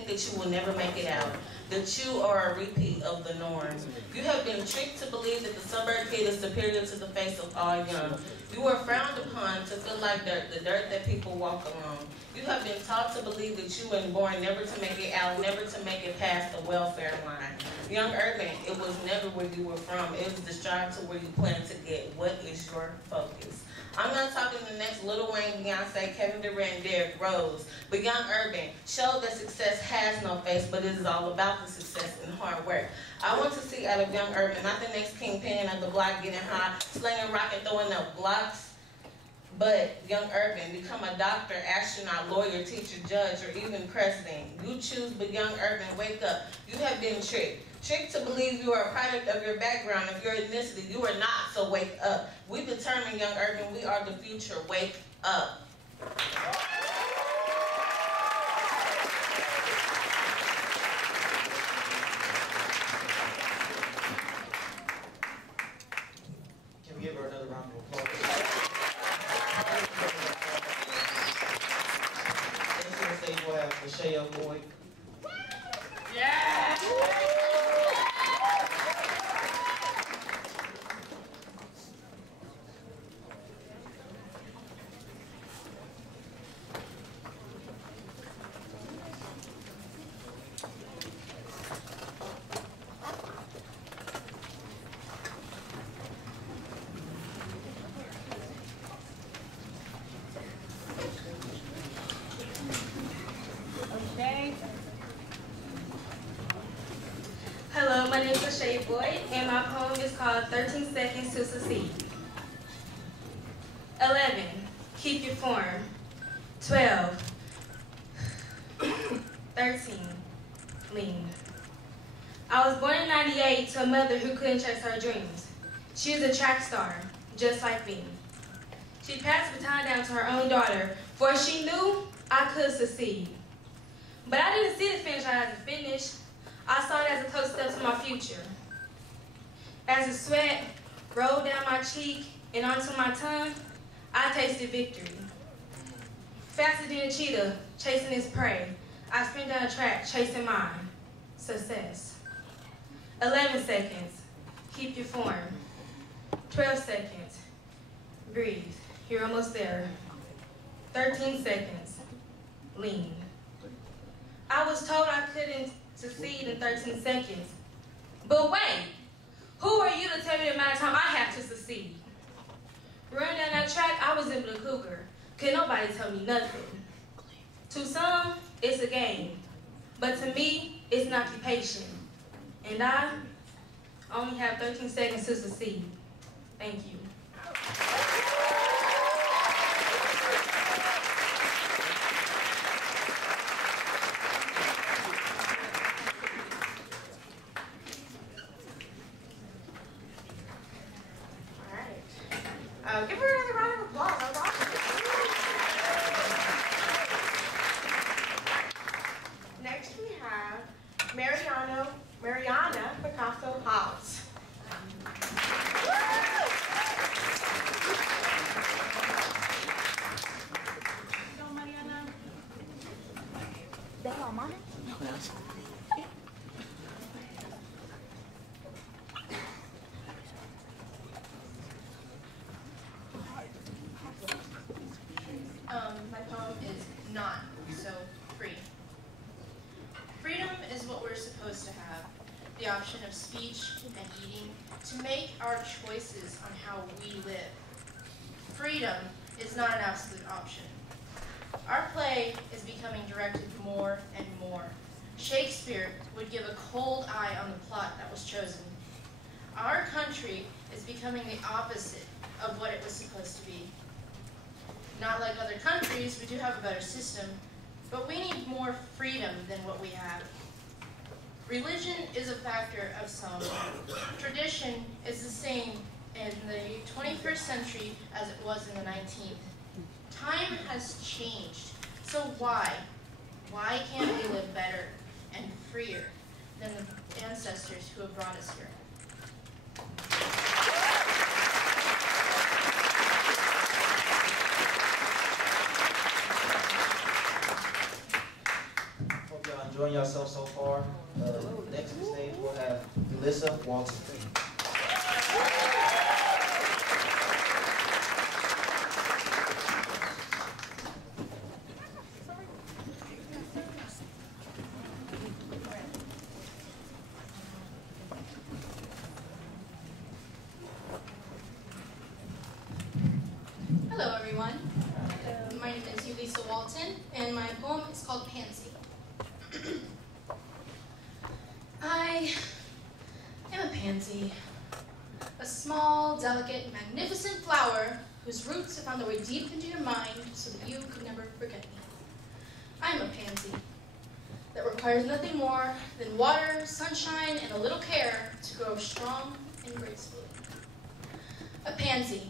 that you will never make it out, that you are a repeat of the norms. You have been tricked to believe that the suburb kid is superior to the face of all young. You are frowned upon to feel like dirt, the dirt that people walk along. You have been taught to believe that you were born never to make it out, never to make it past the welfare line. Young Urban, it was never where you were from. It was the strive to where you plan to get. What is your focus? I'm not talking the next Lil Wayne, Beyonce, Kevin Durant, Derrick Rose, but Young Urban showed that success has no face, but it is all about the success and hard work. I want to see out of Young Urban, not the next kingpin of the block getting high, slinging rock and throwing up blocks, but Young Urban, become a doctor, astronaut, lawyer, teacher, judge, or even president. You choose, but Young Urban, wake up. You have been tricked. Tricked to believe you are a product of your background, of your ethnicity. You are not, so wake up. We determine, Young Urban, we are the future. Wake up. Can we give her another round of applause? Next on the stage we'll have Michelle Boyd. Yeah! Hello, my name is Lachey Boyd, and my poem is called 13 Seconds to Succeed. 11, keep your form. 12, 13, lean. I was born in 98 to a mother who couldn't chase her dreams. She is a track star, just like me. She passed the baton down to her own daughter, for she knew I could succeed. But I didn't see the finish line as a finish. I saw it as a close step to my future. As the sweat rolled down my cheek and onto my tongue, I tasted victory. Faster than a cheetah, chasing its prey, I sprint down the track, chasing mine. Success. 11 seconds, keep your form. 12 seconds, breathe, you're almost there. 13 seconds, lean. I was told I couldn't succeed in 13 seconds. But wait, who are you to tell me the amount of time I have to succeed? Running down that track, I was able to cougar. Could nobody tell me nothing. To some, it's a game. But to me, it's an occupation. And I only have 13 seconds to succeed. Thank you. Give her another round of applause. That was awesome. Next we have Mariana Picasso Hobbs. Go, Mariana. My poem is not so free. Freedom is what we're supposed to have, the option of speech and eating, to make our choices on how we live. Freedom is not an absolute option. Our play is becoming directed more and more. Shakespeare would give a cold eye on the plot that was chosen. Our country is becoming the opposite of what it was supposed to be. Not like other countries, we do have a better system, but we need more freedom than what we have. Religion is a factor of some. Tradition is the same in the 21st century as it was in the 19th. Time has changed, so why? Why can't we live better and freer than the ancestors who have brought us here? Hope y'all enjoying yourself so far. Next on the stage we'll have Alyssa Walton. Hello, everyone. My name is Ulisa Walton, and my poem is called Pansy. I am a pansy, a small, delicate, magnificent flower whose roots have found their way deep into your mind so that you could never forget me. I am a pansy that requires nothing more than water, sunshine, and a little care to grow strong and gracefully. A pansy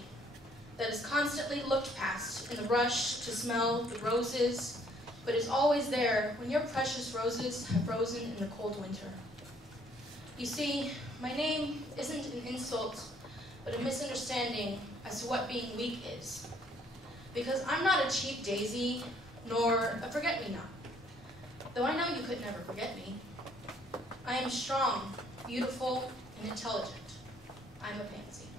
that is constantly looked past in the rush to smell the roses, but is always there when your precious roses have frozen in the cold winter. You see, my name isn't an insult, but a misunderstanding as to what being weak is. Because I'm not a cheap daisy, nor a forget-me-not. Though I know you could never forget me. I am strong, beautiful, and intelligent. I'm a pansy.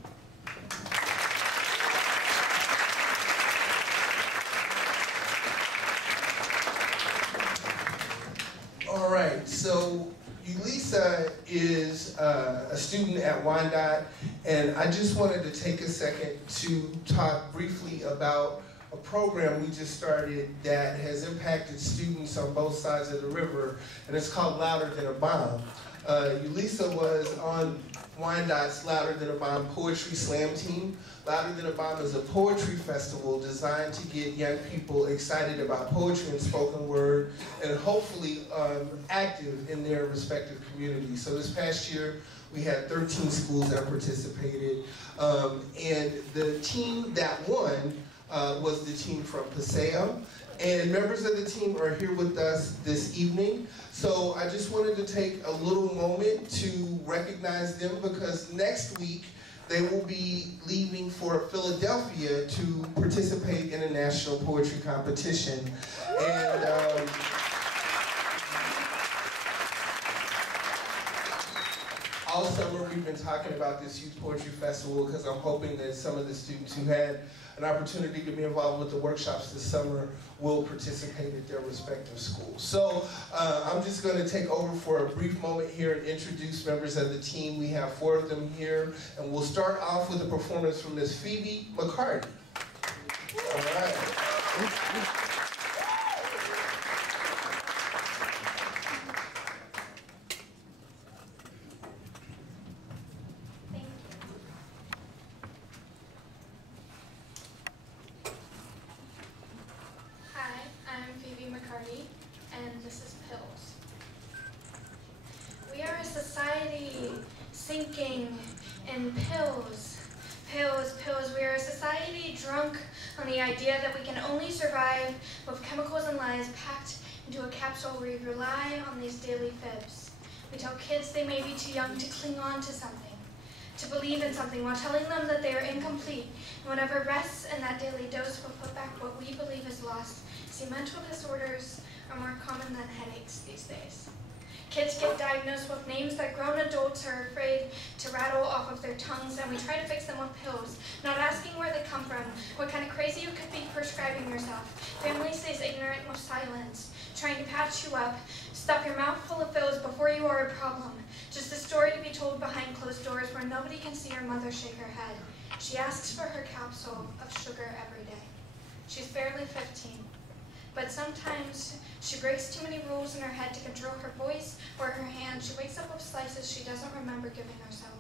All right, so Ulisa is a student at Wyandotte, and I just wanted to take a second to talk briefly about a program we just started that has impacted students on both sides of the river, and it's called Louder Than a Bomb. Ulisa was on Wyandotte's Louder Than a Bomb Poetry Slam team. Louder Than a Bomb is a poetry festival designed to get young people excited about poetry and spoken word, and hopefully active in their respective communities. So this past year, We had 13 schools that participated. And the team that won was the team from Paseo. And members of the team are here with us this evening. So I just wanted to take a little moment to recognize them because next week they will be leaving for Philadelphia to participate in a national poetry competition. And all summer we've been talking about this Youth Poetry Festival because I'm hoping that some of the students who had an opportunity to be involved with the workshops this summer will participate at their respective schools. So I'm just going to take over for a brief moment here and introduce members of the team. We have 4 of them here, and we'll start off with a performance from Miss Phoebe McCarty. All right. And this is pills. We are a society sinking in pills. Pills, pills. We are a society drunk on the idea that we can only survive with chemicals and lies packed into a capsule where we rely on these daily fibs. We tell kids they may be too young to cling on to something, to believe in something, while telling them that they are incomplete, and whatever rests in that daily dose will put back what we believe is lost. See, mental disorders are more common than headaches these days. Kids get diagnosed with names that grown adults are afraid to rattle off of their tongues, and we try to fix them with pills, not asking where they come from, what kind of crazy you could be prescribing yourself. Family stays ignorant with silence, trying to patch you up, stuff your mouth full of pills before you are a problem. Just a story to be told behind closed doors where nobody can see her mother shake her head. She asks for her capsule of sugar every day. She's barely 15. But sometimes she breaks too many rules in her head to control her voice or her hand. She wakes up with slices she doesn't remember giving herself.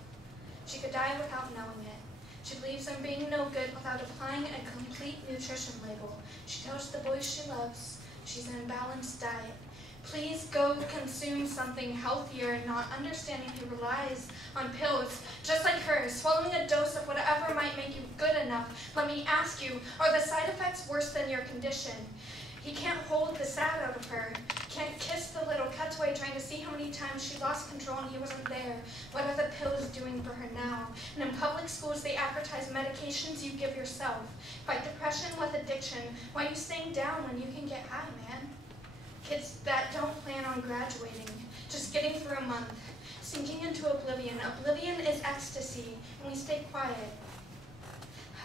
She could die without knowing it. She believes in being no good without applying a complete nutrition label. She tells the boys she loves she's an imbalanced diet. Please go consume something healthier, not understanding he relies on pills, just like her, swallowing a dose of whatever might make you good enough. Let me ask you, are the side effects worse than your condition? He can't hold the sad out of her, can't kiss the little cutaway, trying to see how many times she lost control and he wasn't there. What are the pills doing for her now? And in public schools, they advertise medications you give yourself. Fight depression with addiction. Why are you staying down when you can get high, man? Kids that don't plan on graduating, just getting through a month, sinking into oblivion. Oblivion is ecstasy, and we stay quiet.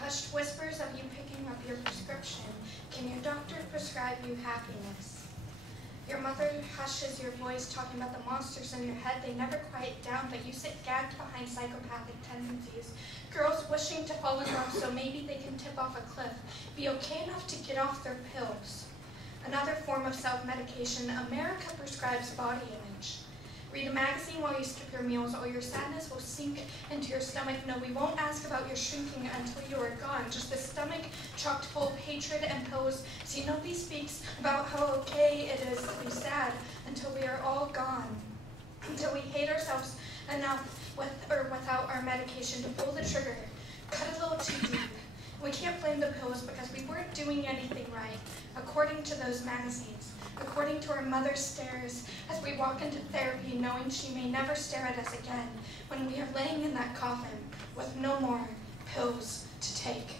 Hushed whispers of you picking up your prescription. Can your doctor prescribe you happiness? Your mother hushes your voice, talking about the monsters in your head. They never quiet down, but you sit gagged behind psychopathic tendencies. Girls wishing to fall in love so maybe they can tip off a cliff. Be okay enough to get off their pills. Another form of self-medication, America prescribes body image. Read a magazine while you skip your meals, or your sadness will sink into your stomach. No, we won't ask about your shrinking until you are gone. Just a stomach chocked full of hatred and pills. See, nobody speaks about how okay it is to be sad until we are all gone. Until we hate ourselves enough with or without our medication to pull the trigger. Cut a little too deep. We can't blame the pills because we weren't doing anything right, according to those magazines, according to our mother's stares as we walk into therapy knowing she may never stare at us again when we are laying in that coffin with no more pills to take.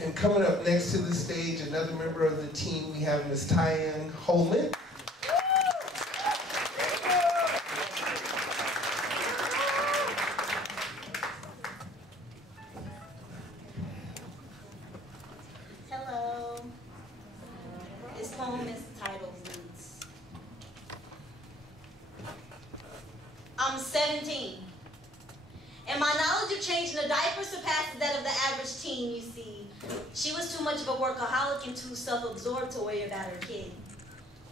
And coming up next to the stage, another member of the team, we have Ms. Tyann Holman. Hello. This poem is titled Roots. I'm 17. And my knowledge of changing a diaper surpasses that of the average teen, you see. She was too much of a workaholic and too self-absorbed to worry about her kid.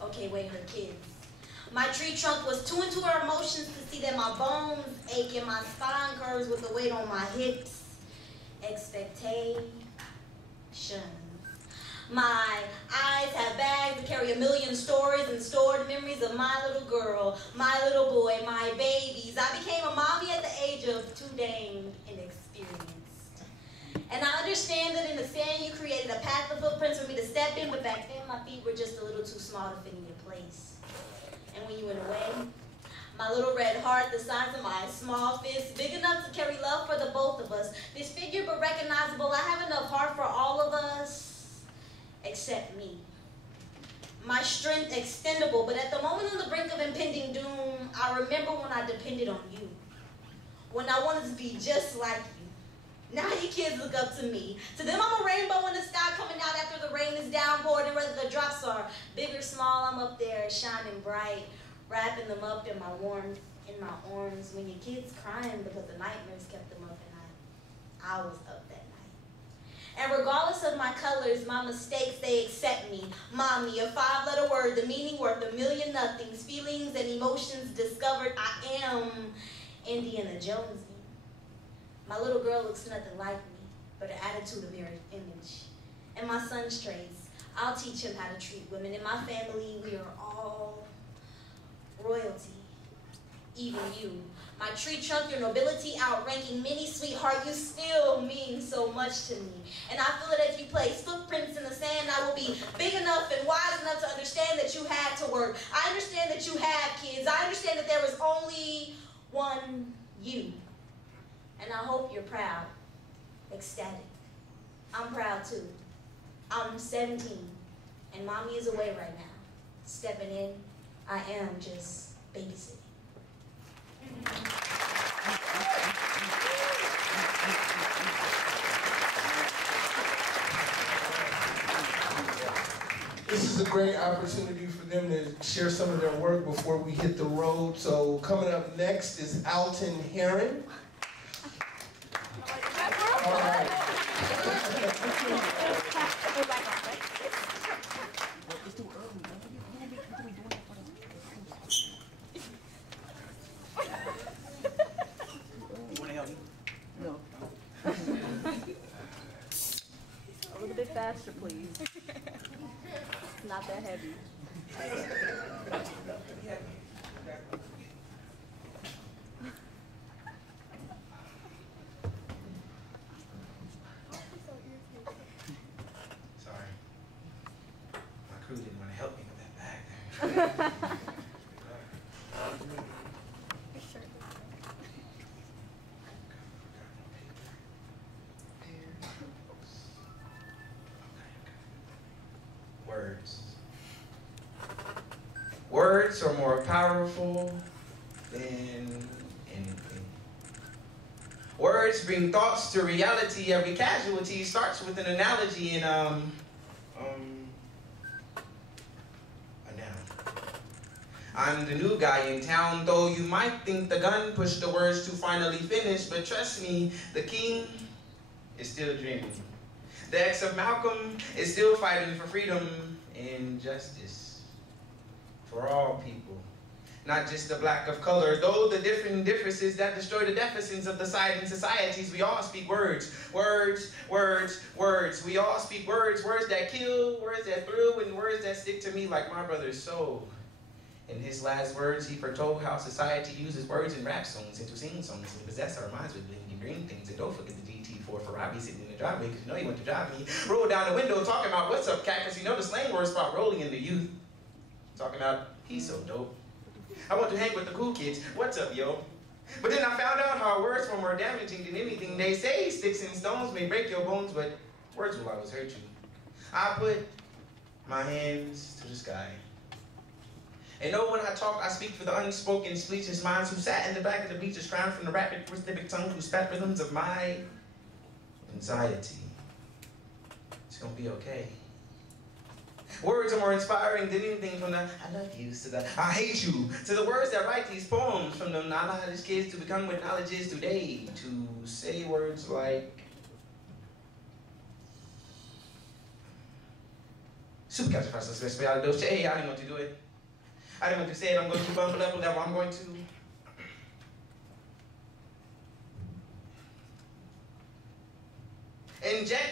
Okay, wait, her kids. My tree trunk was too into her emotions to see that my bones ache and my spine curves with the weight on my hips. expectations. My eyes have bags that carry a million stories and stored memories of my little girl, my little boy, my babies. I became a mommy at the age of too dang inexperienced. And I understand that in the sand you created a path of footprints for me to step in, but back then my feet were just a little too small to fit in your place. And when you went away, my little red heart, the size of my small fist, big enough to carry love for the both of us, disfigured but recognizable, I have enough heart for all of us. Except me. My strength extendable, but at the moment on the brink of impending doom, I remember when I depended on you. When I wanted to be just like you. Now you kids look up to me. To them I'm a rainbow in the sky coming out after the rain is downpoured, and whether the drops are big or small, I'm up there shining bright, wrapping them up in my warmth, in my arms. When your kids crying because the nightmares kept them up at night, I was up that night. And regardless of my colors, my mistakes, they accept me. Mommy, a 5-letter word, the meaning worth a million nothings, feelings and emotions discovered. I am Indiana Jones. My little girl looks nothing like me, but her attitude a mirror image. And my son's traits, I'll teach him how to treat women. In my family, we are all royalty, even you. My tree trunk, your nobility, outranking many, sweetheart, you still mean so much to me. And I feel that if you place footprints in the sand, I will be big enough and wise enough to understand that you had to work. I understand that you have kids. I understand that there was only one you. And I hope you're proud, ecstatic. I'm proud too. I'm 17, and mommy is away right now. Stepping in, I am just babysitting. This is a great opportunity for them to share some of their work before we hit the road. So coming up next is Alton Heron. All right. A little bit faster, please. It's not that heavy. Sorry. My crew didn't want to help me with that bag there. Words. Words are more powerful than anything. Words bring thoughts to reality. Every casualty starts with an analogy and a noun. I'm the new guy in town, though you might think the gun pushed the words to finally finish, but trust me, the king is still dreaming. The ex of Malcolm is still fighting for freedom and justice for all people, not just the black of color. Though the different differences that destroy the deficits of the side in societies, we all speak words. Words, words, words. We all speak words. Words that kill, words that thrill, and words that stick to me like my brother's soul. In his last words, he foretold how society uses words in rap songs and to sing songs and possess our minds with blinking green things. And don't forget the GT4 Ferrari sitting in the driveway, because you know he went to drive me. Roll down the window talking about what's up, cat, because you know the slang words about rolling in the youth. Talking about, he's so dope. I want to hang with the cool kids. What's up, yo? But then I found out how words were more damaging than anything. They say sticks and stones may break your bones, but words will always hurt you. I put my hands to the sky. And know when I talk, I speak for the unspoken, speechless minds who sat in the back of the bleachers crying from the rapid, prolific tongue who spat rhythms of my anxiety. It's gonna be okay. Words are more inspiring than anything, from the I love you to the I hate you, to the words that write these poems, from the knowledge kids to become what knowledge is today, to say words like super califragilisticexpialidocious. Hey, I didn't want to do it. I didn't want to say it. I'm going to bumble up whatever. I'm going to.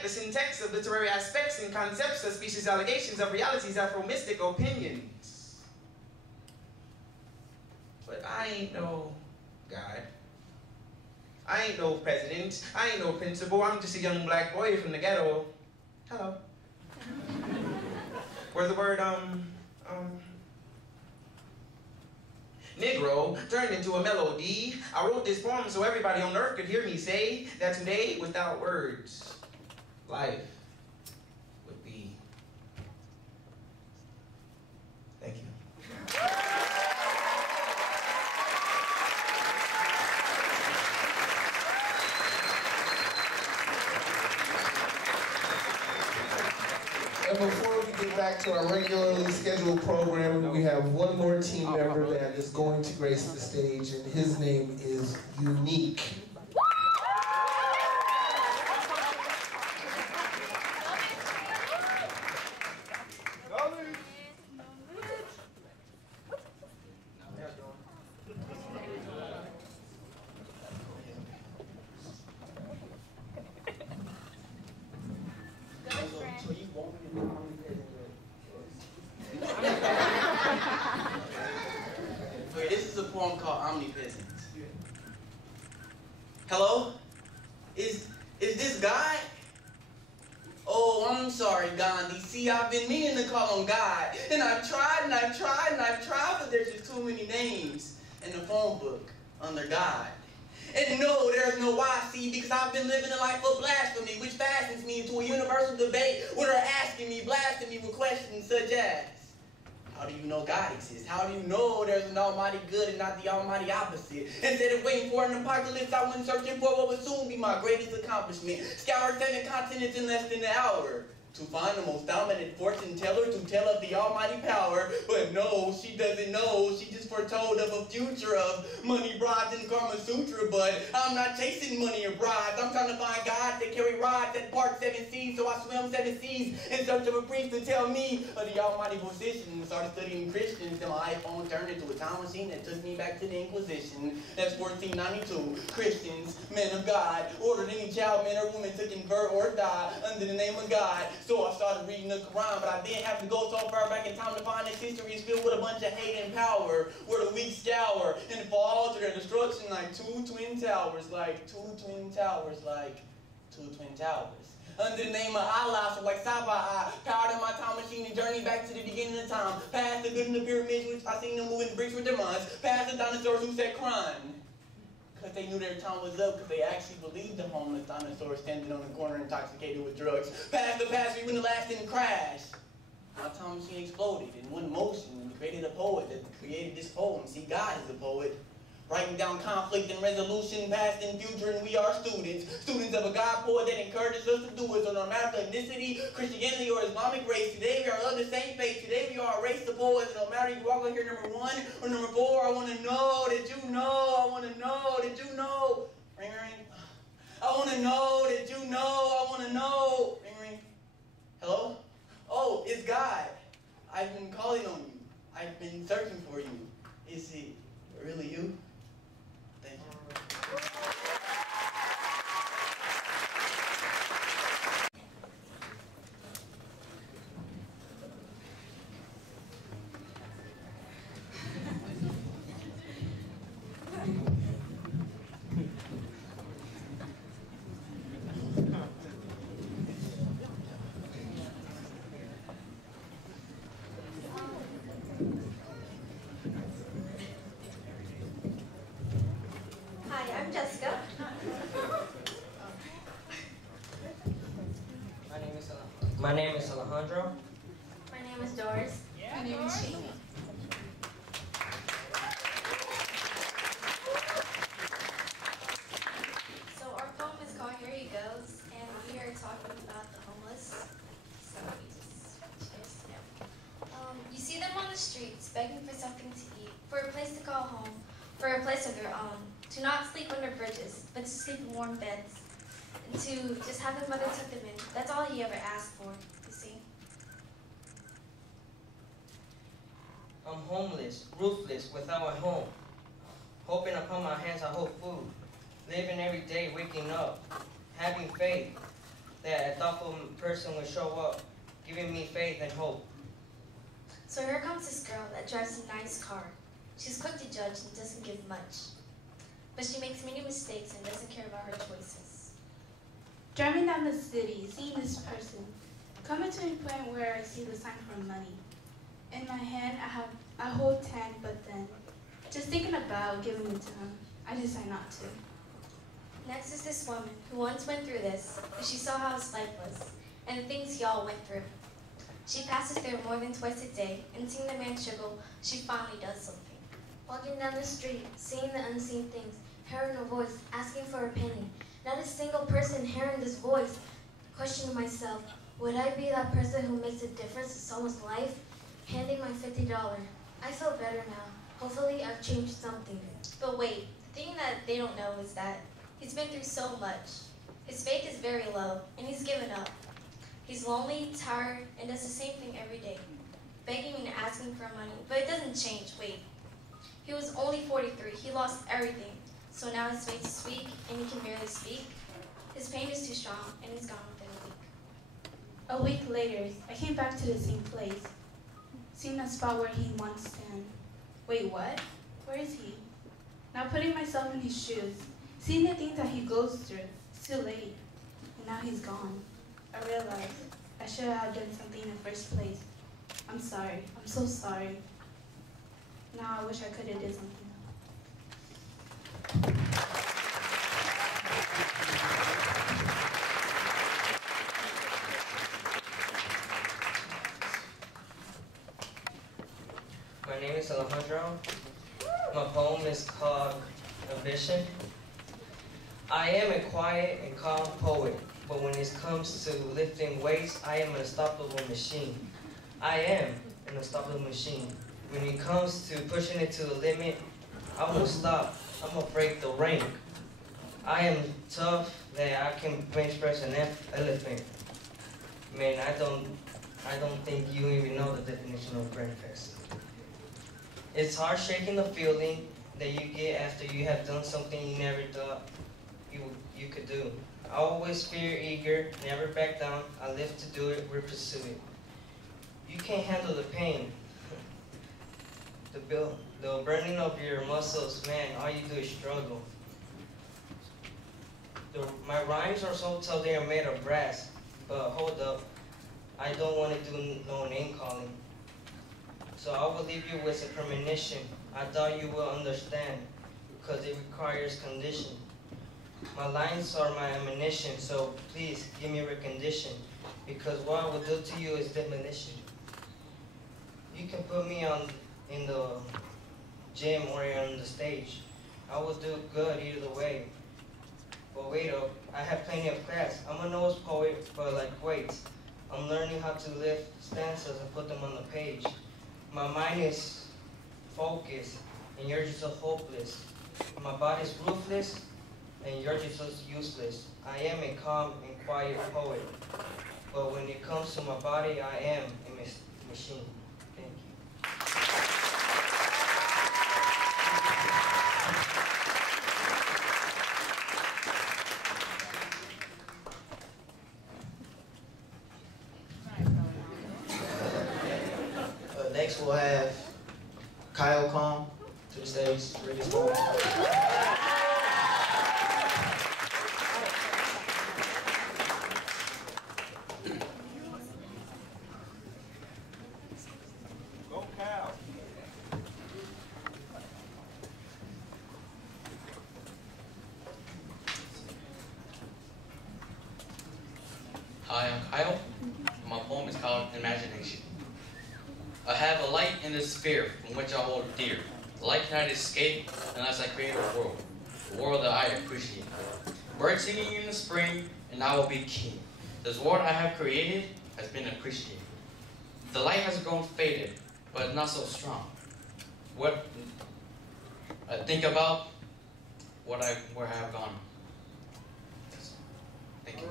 neglect the syntax of literary aspects and concepts, suspicious allegations of realities, Afro-mystic opinions. But I ain't no God. I ain't no president. I ain't no principal. I'm just a young black boy from the ghetto. Hello. Where the word, Negro turned into a melody. I wrote this poem so everybody on earth could hear me say that today, without words, life would be. Thank you. And before we get back to our regularly scheduled programming, we have one more team member that is going to grace the stage, and his name is Unique. Okay, this is a poem called Omnipresent. Hello? Is this God? Oh, I'm sorry, Gandhi. See, I've been meaning to call on God. And I've tried, but there's just too many names in the phone book under God. And no, there's no why, see, because I've been living a life of blasphemy, which fastens me into a universal debate where they're asking me, blasting me with questions such as, how do you know God exists? How do you know there's an almighty good and not the almighty opposite? Instead of waiting for an apocalypse, I went searching for what would soon be my greatest accomplishment. Scoured 7 continents in less than an hour to find the most dominant fortune teller to tell of the almighty power. But no, she doesn't know. She just foretold of a future of money, bribes, and Karma Sutra. But I'm not chasing money or bribes. I'm trying to find gods that carry rods that part 7 seas. So I swim 7 seas in search of a priest to tell me of the almighty position. And started studying Christians. Then my iPhone turned into a time machine that took me back to the Inquisition. That's 1492. Christians, men of God, ordered any child, man or woman to convert or die under the name of God. So I started reading the Quran, but I didn't have to go so far back in time to find this history is filled with a bunch of hate and power, where the weak scour and fall to their destruction like 2 twin towers, like 2 twin towers, like 2 twin towers. Under the name of Allah, so like Saba, I powered in my time machine and journeyed back to the beginning of time, past the good and the pyramids, which I seen them moving bricks with their minds, past the dinosaurs who said crime. Because they knew their time was up, because they actually believed the homeless dinosaur standing on the corner intoxicated with drugs. Past the past, we when the last didn't crash. My time machine exploded in one motion, and we created a poet that created this poem. See, God is a poet. Writing down conflict and resolution, past and future, and we are students. Students of a God poet that encourages us to do it. So no matter ethnicity, Christianity, or Islamic race, today we are of the same faith. Today we are a race of poets. No matter you walk on here number 1 or number 4, I want to know that you know. I want to know that you know. Ring, ring. I want to know that you know. I want to know. Ring, ring. Hello? Oh, it's God. I've been calling on you. I've been searching for you. Is it really you? Thank you. Hi, I'm Jessica. My name is Alejandro. My name is Doris. My name is Jamie. So our poem is called Here He Goes, and we are talking about the homeless. So we just know. You see them on the streets, begging for something to eat, for a place to call home, for a place of their own, to not sleep under bridges, but to sleep in warm beds, and to just have their mother tuck them in. That's all he ever asked for, you see. I'm homeless, roofless, without a home. Hoping upon my hands I hold food. Living every day, waking up, having faith. that a thoughtful person would show up, giving me faith and hope. So here comes this girl that drives a nice car. She's quick to judge and doesn't give much. But she makes many mistakes and doesn't care about her choices. Driving down the city, seeing this person, coming to a point where I see the sign for money. In my hand, I hold 10, but then, just thinking about giving it to him, I decide not to. Next is this woman who once went through this, but she saw how his life was, and the things he all went through. She passes there more than twice a day, and seeing the man struggle, she finally does something. Walking down the street, seeing the unseen things, hearing a voice, asking for a penny. Not a single person hearing this voice. Questioning myself, would I be that person who makes a difference in someone's life? Handing my $50. I feel better now. Hopefully I've changed something. But wait, the thing that they don't know is that he's been through so much. His faith is very low, and he's given up. He's lonely, tired, and does the same thing every day. Begging and asking for money, but it doesn't change. Wait. He was only 43. He lost everything. So now his faith is weak, and he can barely speak. His pain is too strong, and he's gone within a week. A week later, I came back to the same place, seeing the spot where he once stand. Wait, what? Where is he? Now putting myself in his shoes, seeing the things that he goes through, it's too late, and now he's gone. I realized I should have done something in the first place. I'm sorry. I'm so sorry. Now I wish I could have done something. My name is Alejandro. My poem is called Ambition. I am a quiet and calm poet, but when it comes to lifting weights, I am an unstoppable machine. I am an unstoppable machine. When it comes to pushing it to the limit, I won't stop. I'm gonna break the rank. I am tough that I can bench press an elephant. Man, I don't think you even know the definition of breakfast. It's hard shaking the feeling that you get after you have done something you never thought you could do. I always feel eager, never back down. I live to do it, we pursue it. You can't handle the pain. The burning of your muscles, man, all you do is struggle. My rhymes are so tough they are made of brass, but hold up, I don't want to do no name calling. So I will leave you with a premonition. I thought you will understand, because it requires condition. My lines are my ammunition, so please give me recognition, because what I will do to you is demolition. You can put me in the gym or on the stage. I will do good either way. But wait up, I have plenty of class. I'm a nose poet, but like weights. I'm learning how to lift stanzas and put them on the page. My mind is focused, and you're just so hopeless. My body's ruthless, and you're just so useless. I am a calm and quiet poet, but when it comes to my body, I am a machine. Thank you. Next we'll have Kyle come to the stage. Read his poem. Go Cal. Hi, I'm Kyle. My poem is called Imagination. I have a light in the sphere from which I hold dear. The light cannot escape unless I create a world that I appreciate. Birds singing in the spring, and I will be king. This world I have created has been appreciated. The light has grown faded, but not so strong. What I think about where I have gone. Thank you.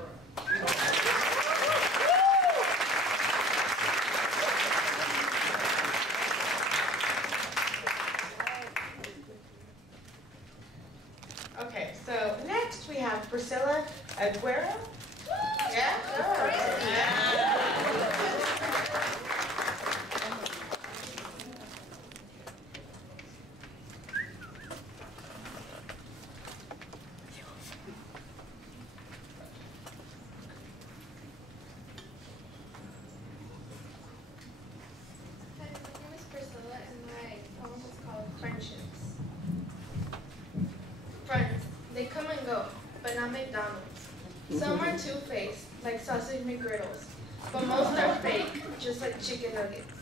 Okay, so next we have Priscilla Aguero. Yeah? not McDonald's. Some are two-faced, like sausage McGriddles, but most are fake, just like chicken nuggets.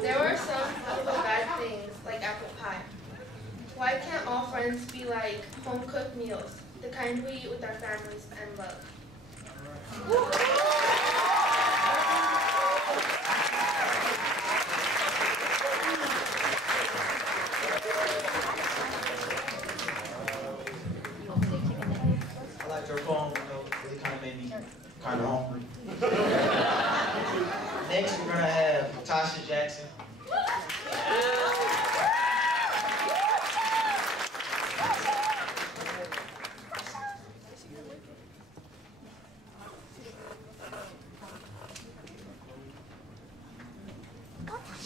There are some full of bad things, like apple pie. Why can't all friends be like home-cooked meals, the kind we eat with our families and love? I liked her poem, you know, it kind of made me kind of hungry. Next, we're gonna have Tasha Jackson.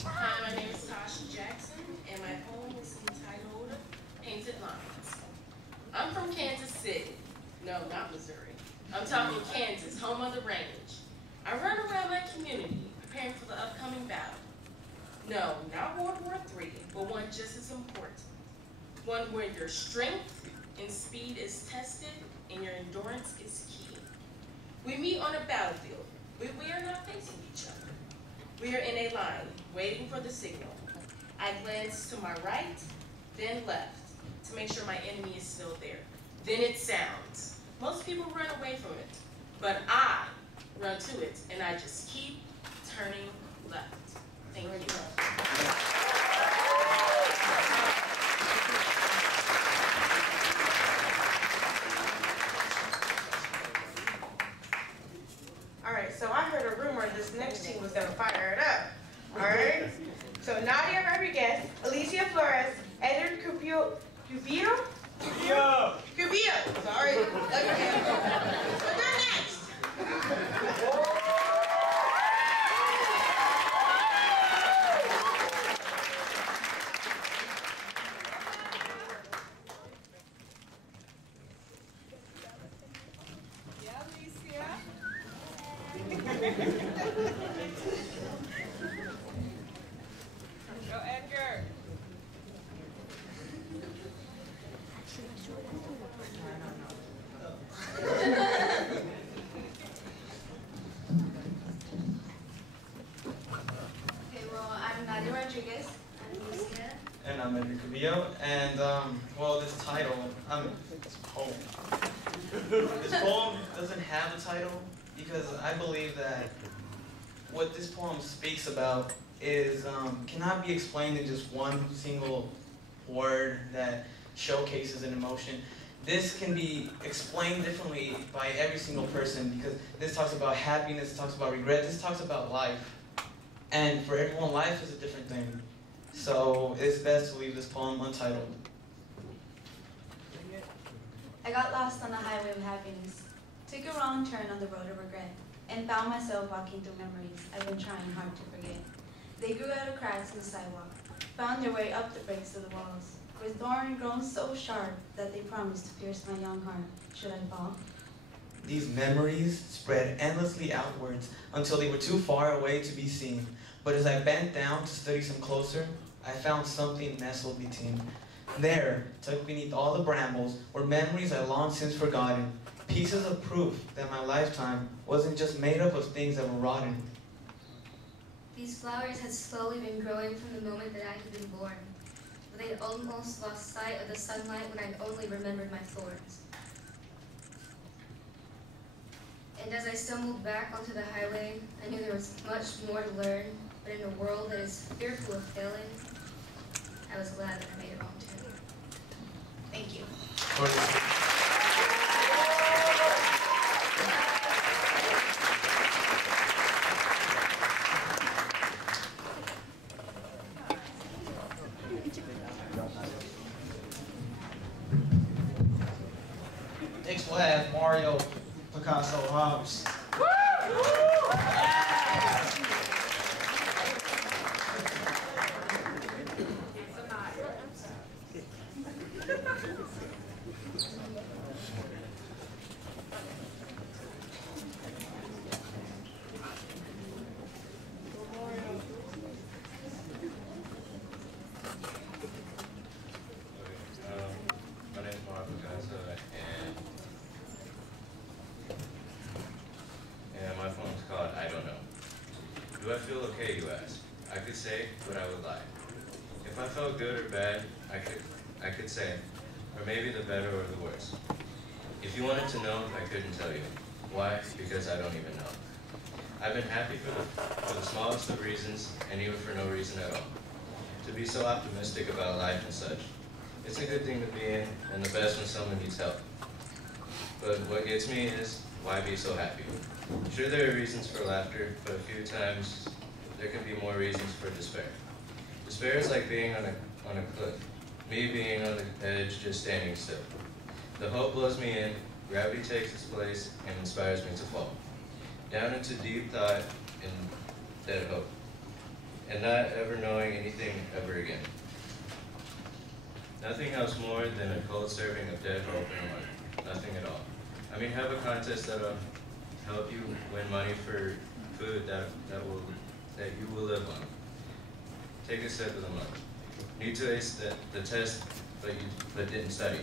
Hi, my name is Tasha Jackson, and my poem is entitled Painted Lines. I'm from Kansas City. No, not Missouri. I'm talking Kansas, home of the range. I run around my community, preparing for the upcoming battle. No, not World War III, but one just as important. One where your strength and speed is tested and your endurance is key. We meet on a battlefield, but we are not facing each other. We are in a line, waiting for the signal. I glance to my right, then left, to make sure my enemy is still there. Then it sounds. Most people run away from it, but I run to it, and I just keep turning left. Thank you. All right, so I heard a rumor this next team was gonna fire it up. All right? So Nadia Rodriguez, Alicia Flores, Edward Cubillo. Sorry. Okay. So they're next. Go Edgar. Okay, well, I'm Nadia Rodriguez. I'm Lucia. And I'm Edgar Cubillo, and well, this title, this poem. This poem doesn't have a title because I believe that what this poem speaks about is cannot be explained in just one single word that showcases an emotion. This can be explained differently by every single person because this talks about happiness, talks about regret, this talks about life. And for everyone, life is a different thing. So it's best to leave this poem untitled. I got lost on the highway of happiness, took a wrong turn on the road of regret, and found myself walking through memories I've been trying hard to forget. They grew out of cracks in the sidewalk, found their way up the breaks of the walls, with thorn grown so sharp that they promised to pierce my young heart should I fall. These memories spread endlessly outwards until they were too far away to be seen. But as I bent down to study some closer, I found something nestled between. There, tucked beneath all the brambles, were memories I long since forgotten, pieces of proof that my lifetime wasn't just made up of things that were rotten. These flowers had slowly been growing from the moment that I had been born, but they had almost lost sight of the sunlight when I only remembered my thorns. And as I stumbled back onto the highway, I knew there was much more to learn, but in a world that is fearful of failing, I was glad that I made a wrong turn. Thank you. Next we'll have Mario Picasso Hobbs. My name is Mario Picasso, and Do I feel okay, you ask? I could say, but I would lie. If I felt good or bad, I could say, or maybe the better or the worse. If you wanted to know, I couldn't tell you. Why? Because I don't even know. I've been happy for the smallest of reasons, and even for no reason at all. To be so optimistic about life and such. It's a good thing to be in, and the best when someone needs help. But what gets me is, why be so happy? Sure, there are reasons for laughter, but a few times there can be more reasons for despair. Despair is like being on a cliff. Me being on the edge, just standing still. The hope blows me in, gravity takes its place, and inspires me to fall. Down into deep thought and dead hope. And not ever knowing anything ever again. Nothing helps more than a cold serving of dead hope in a month. Nothing at all. I mean, have a contest that'll help you win money for food that you will live on. Take a sip of the month. Need to ace the test, but didn't study.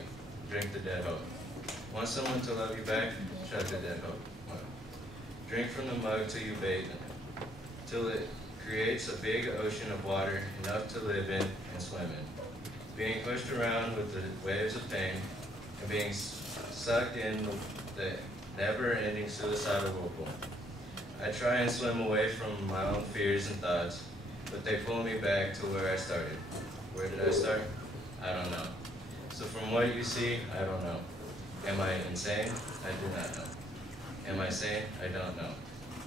Drink the dead hope. Want someone to love you back? Chug the dead hope. Drink from the mug till you bathe in it, till it creates a big ocean of water, enough to live in and swim in. Being pushed around with the waves of pain, and being sucked in the never-ending suicidal whirlpool. I try and swim away from my own fears and thoughts, but they pull me back to where I started. Where did I start? I don't know. So from what you see, I don't know. Am I insane? I do not know. Am I sane? I don't know.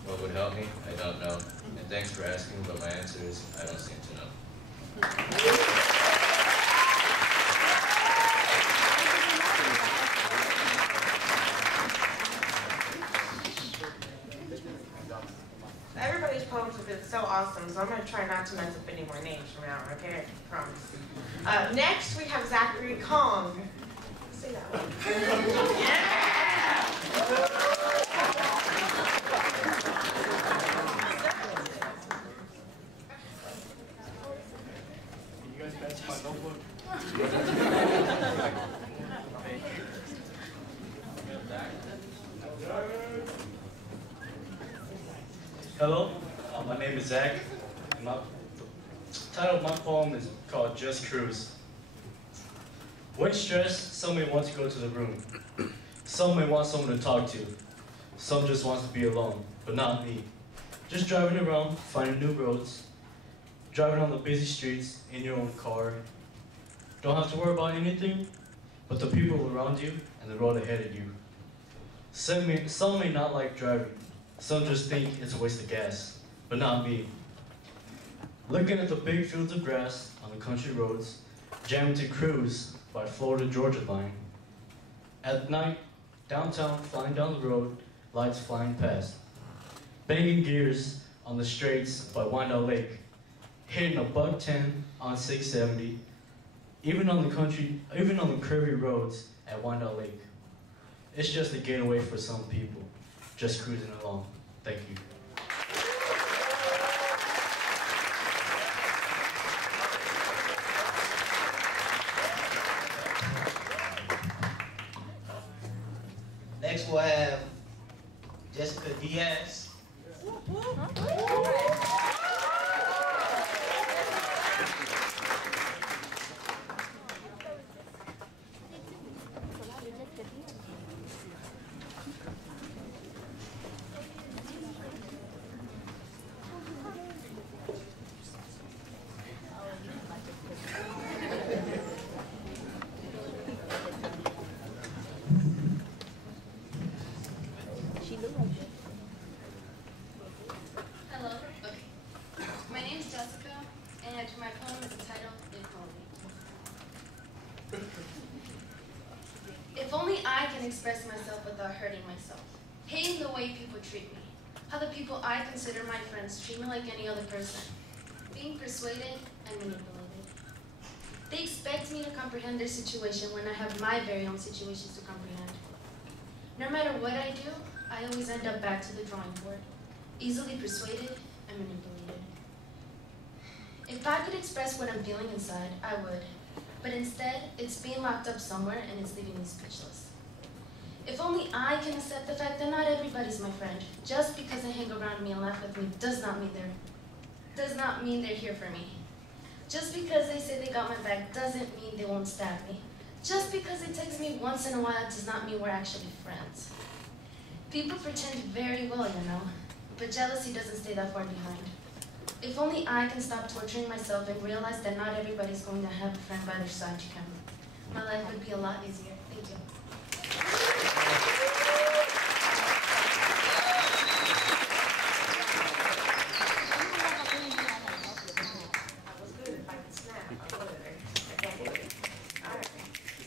What would help me? I don't know. And thanks for asking, but my answer is I don't seem to know. Everybody's poems have been so awesome, so I'm going to try not to mess up any more names from now on, okay? I promise. Next, we have Zachary Kong. Say that one. Yeah! You guys match my notebook? Hello, my name is Zach. The title of my poem is called Just Cruise. When stressed, some may want to go to the room. Some may want someone to talk to. Some just wants to be alone, but not me. Just driving around, finding new roads. Driving on the busy streets in your own car. Don't have to worry about anything but the people around you and the road ahead of you. Some may not like driving. Some just think it's a waste of gas, but not me. Looking at the big fields of grass on the country roads, jamming to Cruise by Florida Georgia Line. At night, downtown, flying down the road, lights flying past. Banging gears on the straights by Wyandotte Lake. Hitting a $110 on 670, even on the curvy roads at Wyandotte Lake. It's just a getaway for some people, just cruising along. Thank you. Next we'll have Jessica Diaz. Hello. Okay. My name's Jessica, and my poem is entitled If Only. If only I can express myself without hurting myself. Hating the way people treat me. How the people I consider my friends treat me like any other person. Being persuaded and manipulated. They expect me to comprehend their situation when I have my very own situations to comprehend. No matter what I do, I always end up back to the drawing board. Easily persuaded and manipulated. If I could express what I'm feeling inside, I would. But instead, it's being locked up somewhere and it's leaving me speechless. If only I can accept the fact that not everybody's my friend. Just because they hang around me and laugh with me does not mean they're here for me. Just because they say they got my back doesn't mean they won't stab me. Just because they text me once in a while does not mean we're actually friends. People pretend very well, you know, but jealousy doesn't stay that far behind. If only I can stop torturing myself and realize that not everybody's going to have a friend by their side to come. My life would be a lot easier. Thank you.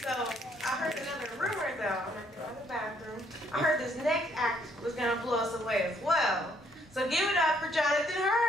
So I heard another rumor though. I'm not going to the bathroom. I heard this next act was gonna blow us away as well. So give it up for Jonathan Hurd.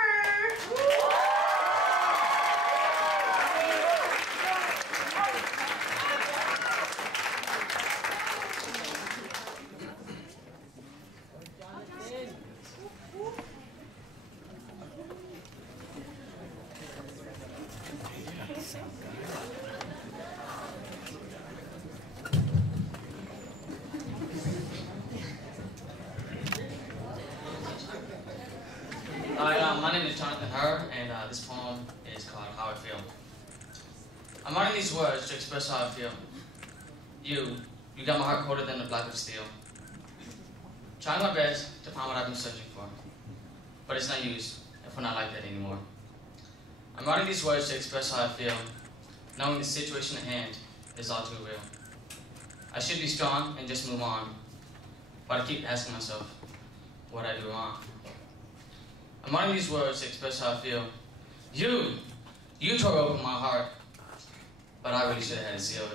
My name is Jonathan Hurd, and this poem is called How I Feel. I'm writing these words to express how I feel. You got my heart colder than the black of steel. Trying my best to find what I've been searching for, but it's no use if we're not like that anymore. I'm writing these words to express how I feel, knowing the situation at hand is all too real. I should be strong and just move on, but I keep asking myself what I do wrong. I'm writing these words to express how I feel. You tore open my heart, but I really should have had it sealed.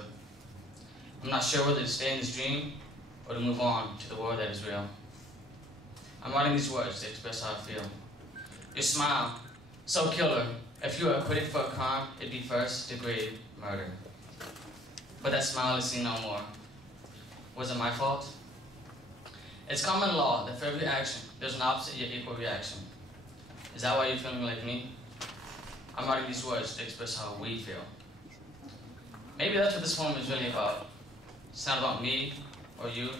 I'm not sure whether to stay in this dream or to move on to the world that is real. I'm writing these words to express how I feel. Your smile, so killer. If you were acquitted for a crime, it'd be first-degree murder. But that smile is seen no more. Was it my fault? It's common law that for every action, there's an opposite yet equal reaction. Is that why you're feeling like me? I'm writing these words to express how we feel. Maybe that's what this poem is really about. It's not about me or you,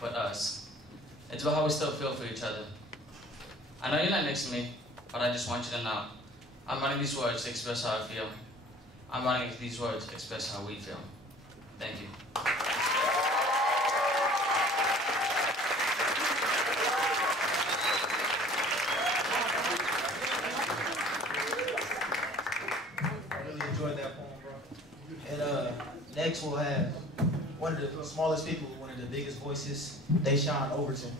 but us. It's about how we still feel for each other. I know you're not next to me, but I just want you to know. I'm writing these words to express how I feel. I'm writing these words to express how we feel. Thank you. Next we'll have one of the smallest people, one of the biggest voices, Deshaun Overton.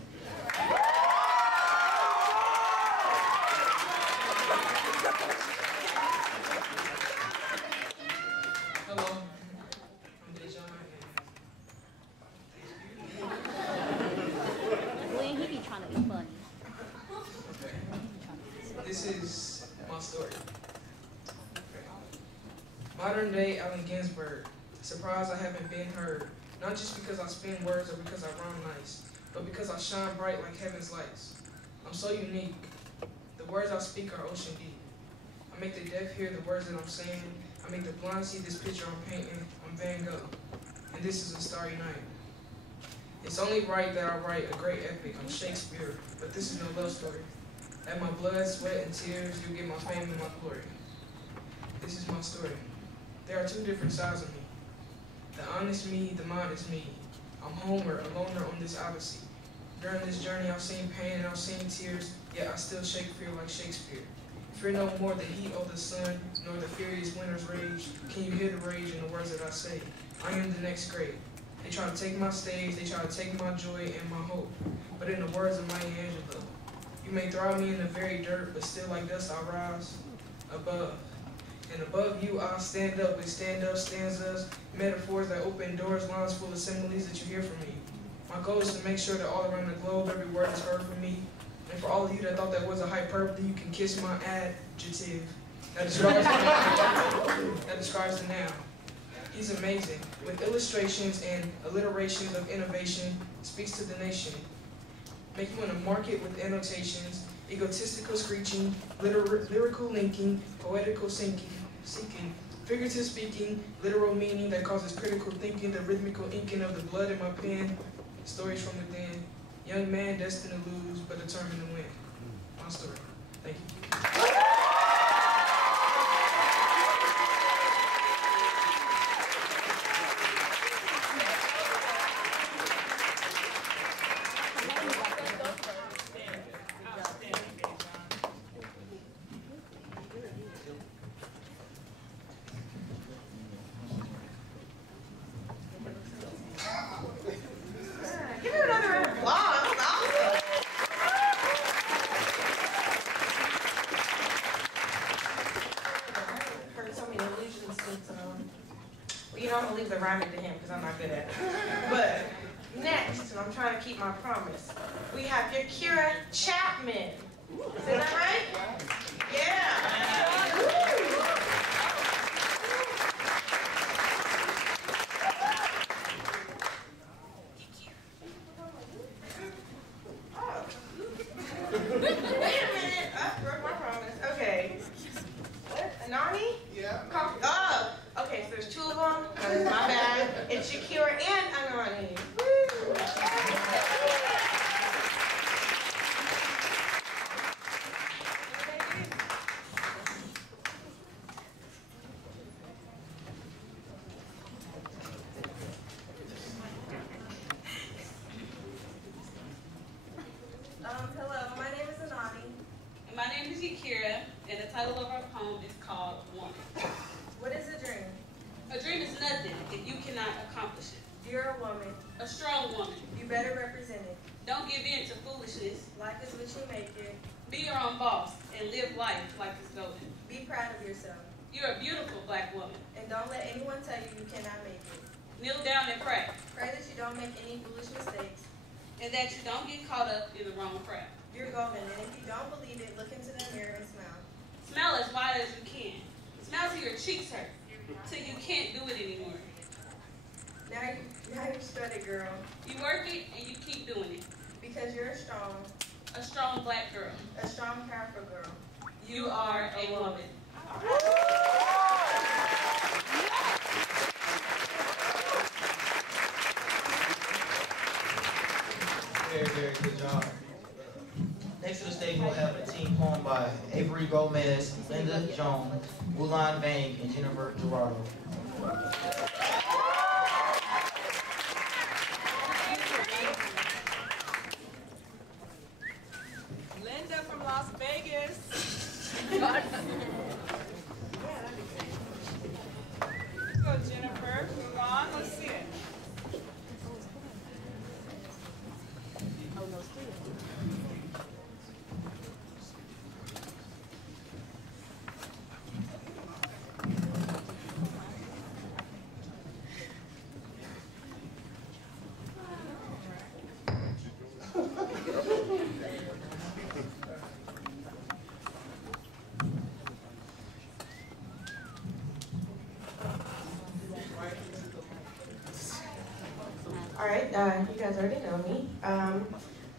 Hello, I'm Deshaun. Glenn, he be trying to be funny. This is my story. Modern day Allen Ginsberg. Surprised I haven't been heard. Not just because I spin words or because I rhyme nice, but because I shine bright like heaven's lights. I'm so unique. The words I speak are ocean deep. I make the deaf hear the words that I'm saying. I make the blind see this picture I'm painting. I'm Van Gogh, and this is a starry night. It's only right that I write a great epic. I'm Shakespeare, but this is no love story. At my blood, sweat, and tears, you'll get my fame and my glory. This is my story. There are two different sides of me. The honest me, the modest me. I'm Homer, a loner on this odyssey. During this journey, I've seen pain and I've seen tears, yet I still shake fear like Shakespeare. Fear no more the heat of the sun, nor the furious winter's rage. Can you hear the rage in the words that I say? I am the next great. They try to take my stage, they try to take my joy and my hope. But in the words of Maya Angelou, you may throw me in the very dirt, but still like dust I rise above. And above you, I'll stand up with stand-up stanzas, metaphors that open doors, lines full of similes that you hear from me. My goal is to make sure that all around the globe, every word is heard from me. And for all of you that thought that was a hyperbole, you can kiss my adjective. That describes the noun. He's amazing. With illustrations and alliterations of innovation, speaks to the nation. Make you want to market with annotations, egotistical screeching, lyrical linking, poetical seeking, figurative speaking, literal meaning that causes critical thinking, the rhythmical inking of the blood in my pen, stories from within, young man destined to lose but determined to win. My story. Thank you. Give her another round of applause. That was awesome. I've heard so many illusions since, well, you know, I'm gonna leave the rhyming to him because I'm not good at it. But next, and I'm trying to keep my promise, we have Yakira Chapman. Is that right? Yeah. Woo. Wait a minute. I broke my promise. Okay. What? Anani? Yeah. Oh, okay, so there's two of them. That is my bad. It's Shakira and Anani. Woo. Hello, my name is Anani. And my name is Yakira, and the title of our poem is called Woman. What is a dream? A dream is nothing if you cannot accomplish it. You're a woman. A strong woman. You better represent it. Don't give in to foolishness. Life is what you make it. Be your own boss and live life like it's golden. Be proud of yourself. You're a beautiful black woman. And don't let anyone tell you you cannot make it. Kneel down and pray. Pray that you don't make any foolish mistakes. And that you don't get caught up in the wrong crowd. You're golden, and if you don't believe it, look into the mirror and smile. Smile as wide as you can. Smile till your cheeks hurt, till you can't do it anymore. Now you study, girl. You work it and you keep doing it. Because you're a strong black girl. A strong, powerful girl. You are a woman. Very, very good job. Next to the stage, we'll have a team poem by Avery Gomez, Linda Jones, Ulan Bang, and Jennifer Gerardo. Linda from Las Vegas. Go, Jennifer. Move on. Let's see it. All right, you guys already know me.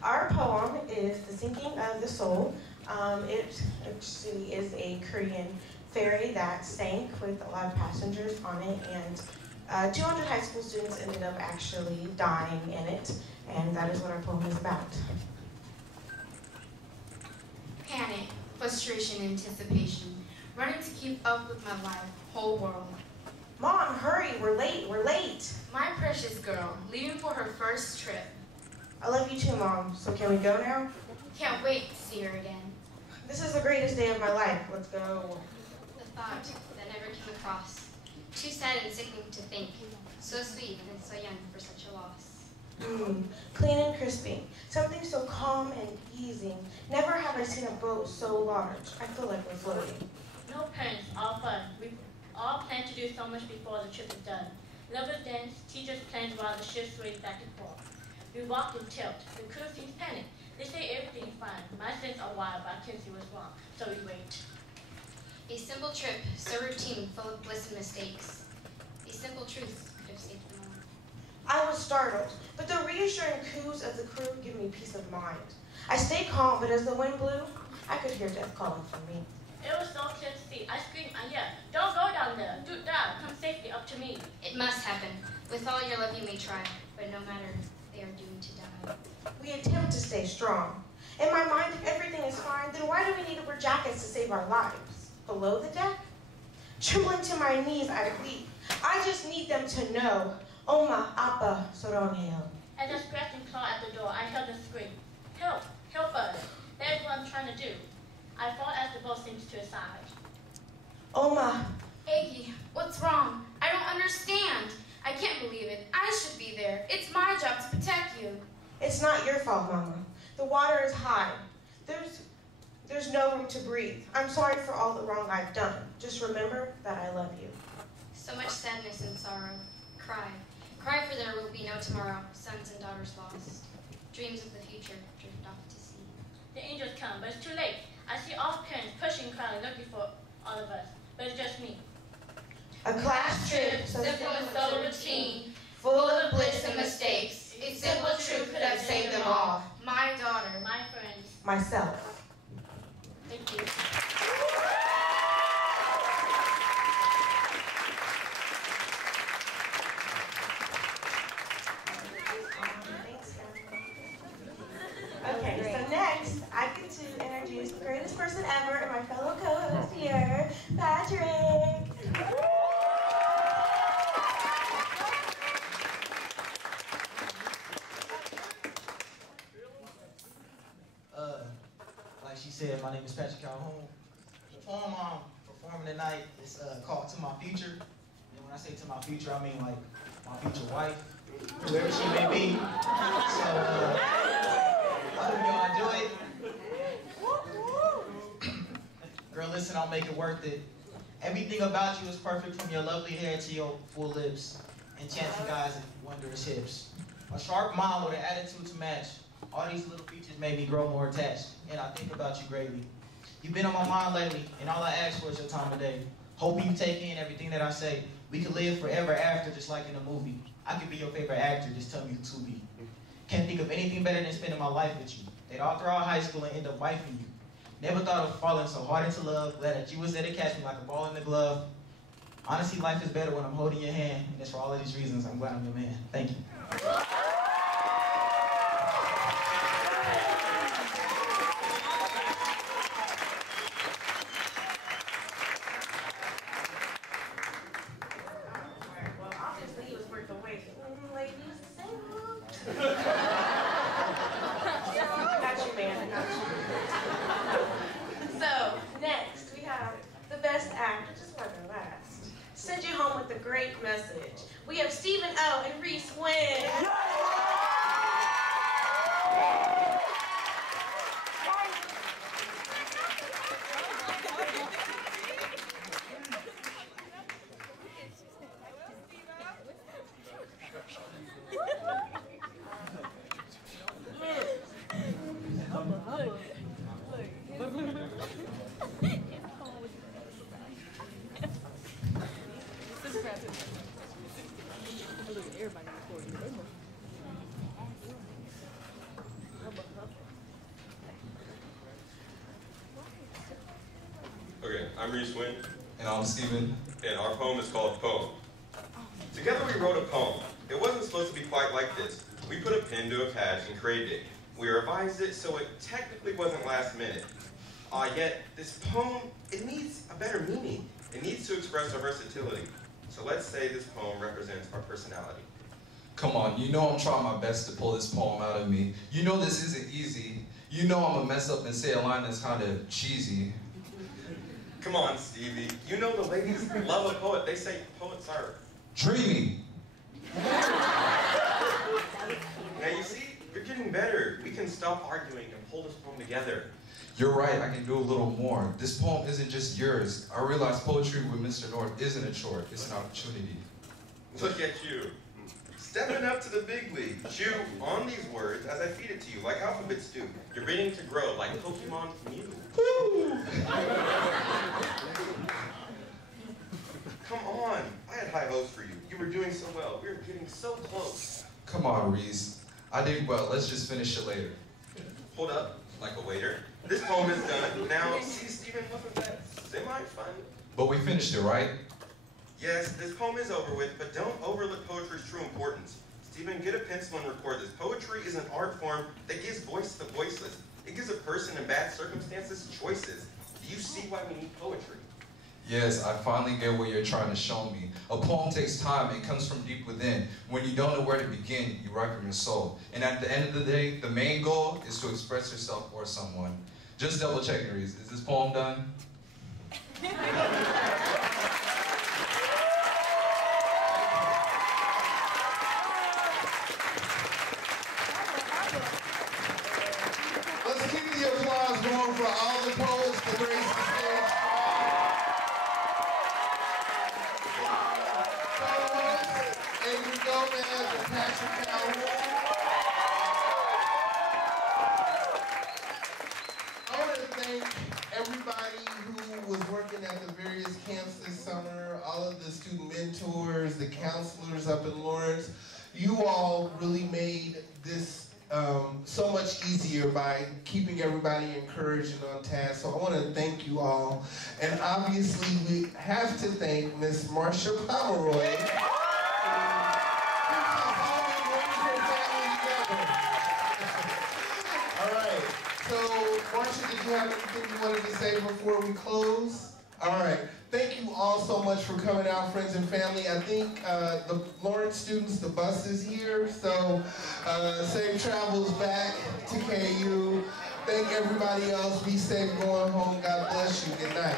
Our poem is The Sinking of the Soul. It actually is a Korean ferry that sank with a lot of passengers on it, and 200 high school students ended up actually dying in it, and that is what our poem is about. Panic, frustration, anticipation, running to keep up with my life, whole world. Mom, hurry, we're late, we're late. My precious girl, leaving for her first trip. I love you too, Mom, so can we go now? Can't wait to see her again. This is the greatest day of my life, let's go. The thought that never came across. Too sad and sickening to think. So sweet and so young for such a loss. Clean and crispy, something so calm and easy. Never have I seen a boat so large. I feel like we're floating. No parents, all fun. We all plan to do so much before the trip is done. Lovers dance, teachers plans while the ship sways back and forth. We walk and tilt. The crew seems panicked. They say everything's fine. My sense are wild, but I can see what's wrong. So we wait. A simple trip, so routine, full of bliss and mistakes. A simple truth could have saved them all. I was startled, but the reassuring coos of the crew give me peace of mind. I stayed calm, but as the wind blew, I could hear death calling for me. It was so clear to see. I screamed and yelled, "Don't go down there. Do down. Come safely up to me." It must happen. With all your love you may try, but no matter, they are doomed to We attempt to stay strong. In my mind, if everything is fine, then why do we need to wear jackets to save our lives? Below the deck? Trembling to my knees, I plead. I just need them to know, Oma, Appa, Soronghail. As I scratched and clawed at the door, I heard the scream. Help! Help us! That is what I'm trying to do. I fall as the boat sinks to his side. Oma. Iggy, what's wrong? I don't understand. I can't believe it. I should be there. It's my job to protect you. It's not your fault, Mama. The water is high. There's no room to breathe. I'm sorry for all the wrong I've done. Just remember that I love you. So much sadness and sorrow. Cry. Cry, for there will be no tomorrow. Sons and daughters lost. Dreams of the future drift off to sea. The angels come, but it's too late. I see all parents pushing and crowding, looking for all of us. But it's just me. A class trip, simple and so routine, full of bliss and mistakes. A simple truth could have saved them all. My daughter. My friends. Myself. Thank you. Okay, so next, I get to introduce the greatest person ever and my fellow co-host here, Patrick. Like she said, my name is Patrick Calhoun. The poem I'm performing tonight is called To My Future. And when I say to my future, I mean like my future wife, whoever she may be. So I hope y'all enjoy it. Girl, listen, I'll make it worth it. Everything about you is perfect, from your lovely hair to your full lips, enchanting eyes and wondrous hips. A sharp mind with an attitude to match. All these little features made me grow more attached, and I think about you greatly. You've been on my mind lately, and all I ask for is your time of day. Hoping you take in everything that I say. We could live forever after, just like in a movie. I could be your favorite actor, just tell me who to be. Can't think of anything better than spending my life with you. They'd all throughout high school and end up wifing you. Never thought of falling so hard into love. Glad that you was there to catch me like a ball in the glove. Honestly, life is better when I'm holding your hand, and it's for all of these reasons I'm glad I'm your man. Thank you. So, next we have the best actor, just like the last. Send you home with a great message. We have Stephen O. and Reese Wynn. Okay, I'm Reese Wynn. And I'm Steven. And our poem is called Poem. Together we wrote a poem. It wasn't supposed to be quite like this. We put a pen to a pad and created it. We revised it so it technically wasn't last minute. Yet, this poem, it needs a better meaning. It needs to express our versatility. So let's say this poem represents our personality. Come on, you know I'm trying my best to pull this poem out of me. You know this isn't easy. You know I'm gonna mess up and say a line that's kind of cheesy. Come on, Stevie. You know the ladies love a poet. They say poets are dreamy. Now you see, you're getting better. We can stop arguing and pull this poem together. You're right, I can do a little more. This poem isn't just yours. I realize poetry with Mr. North isn't a chore, it's an opportunity. Look at you. Stepping up to the big league. Chew on these words as I feed it to you, like alphabets do. You're ready to grow, like Pokemon Mew. Come on, I had high hopes for you. You were doing so well. We were getting so close. Come on, Reese. I did well. Let's just finish it later. Hold up, like a waiter. This poem is done. Now, see, Stephen, wasn't that semi-fun? But we finished it, right? Yes, this poem is over with, but don't overlook poetry's true importance. to even get a pencil and record this. Poetry is an art form that gives voice to the voiceless. It gives a person in bad circumstances choices. Do you see why we need poetry? Yes, I finally get what you're trying to show me. A poem takes time. It comes from deep within. When you don't know where to begin, you write from your soul. And at the end of the day, the main goal is to express yourself or someone. Just double checking, Reese. Is this poem done? Let's keep the applause going for all the poets that grace the stage. Avery Gomez and Patrick Calhoun. I want to thank everybody who was working at the various camps this summer, all of the student mentors, the counselors up in Lawrence. You all really made this so much easier by keeping everybody encouraged and on task. So I want to thank you all. And obviously we have to thank Miss Marsha Pomeroy. All right, so Marsha, did you have anything you wanted to say before we close? All right, thank you all so much for coming out, friends and family. I think the Lawrence students, the bus is here, so safe travels back to KU. Thank everybody else. Be safe going home. God bless you. Good night.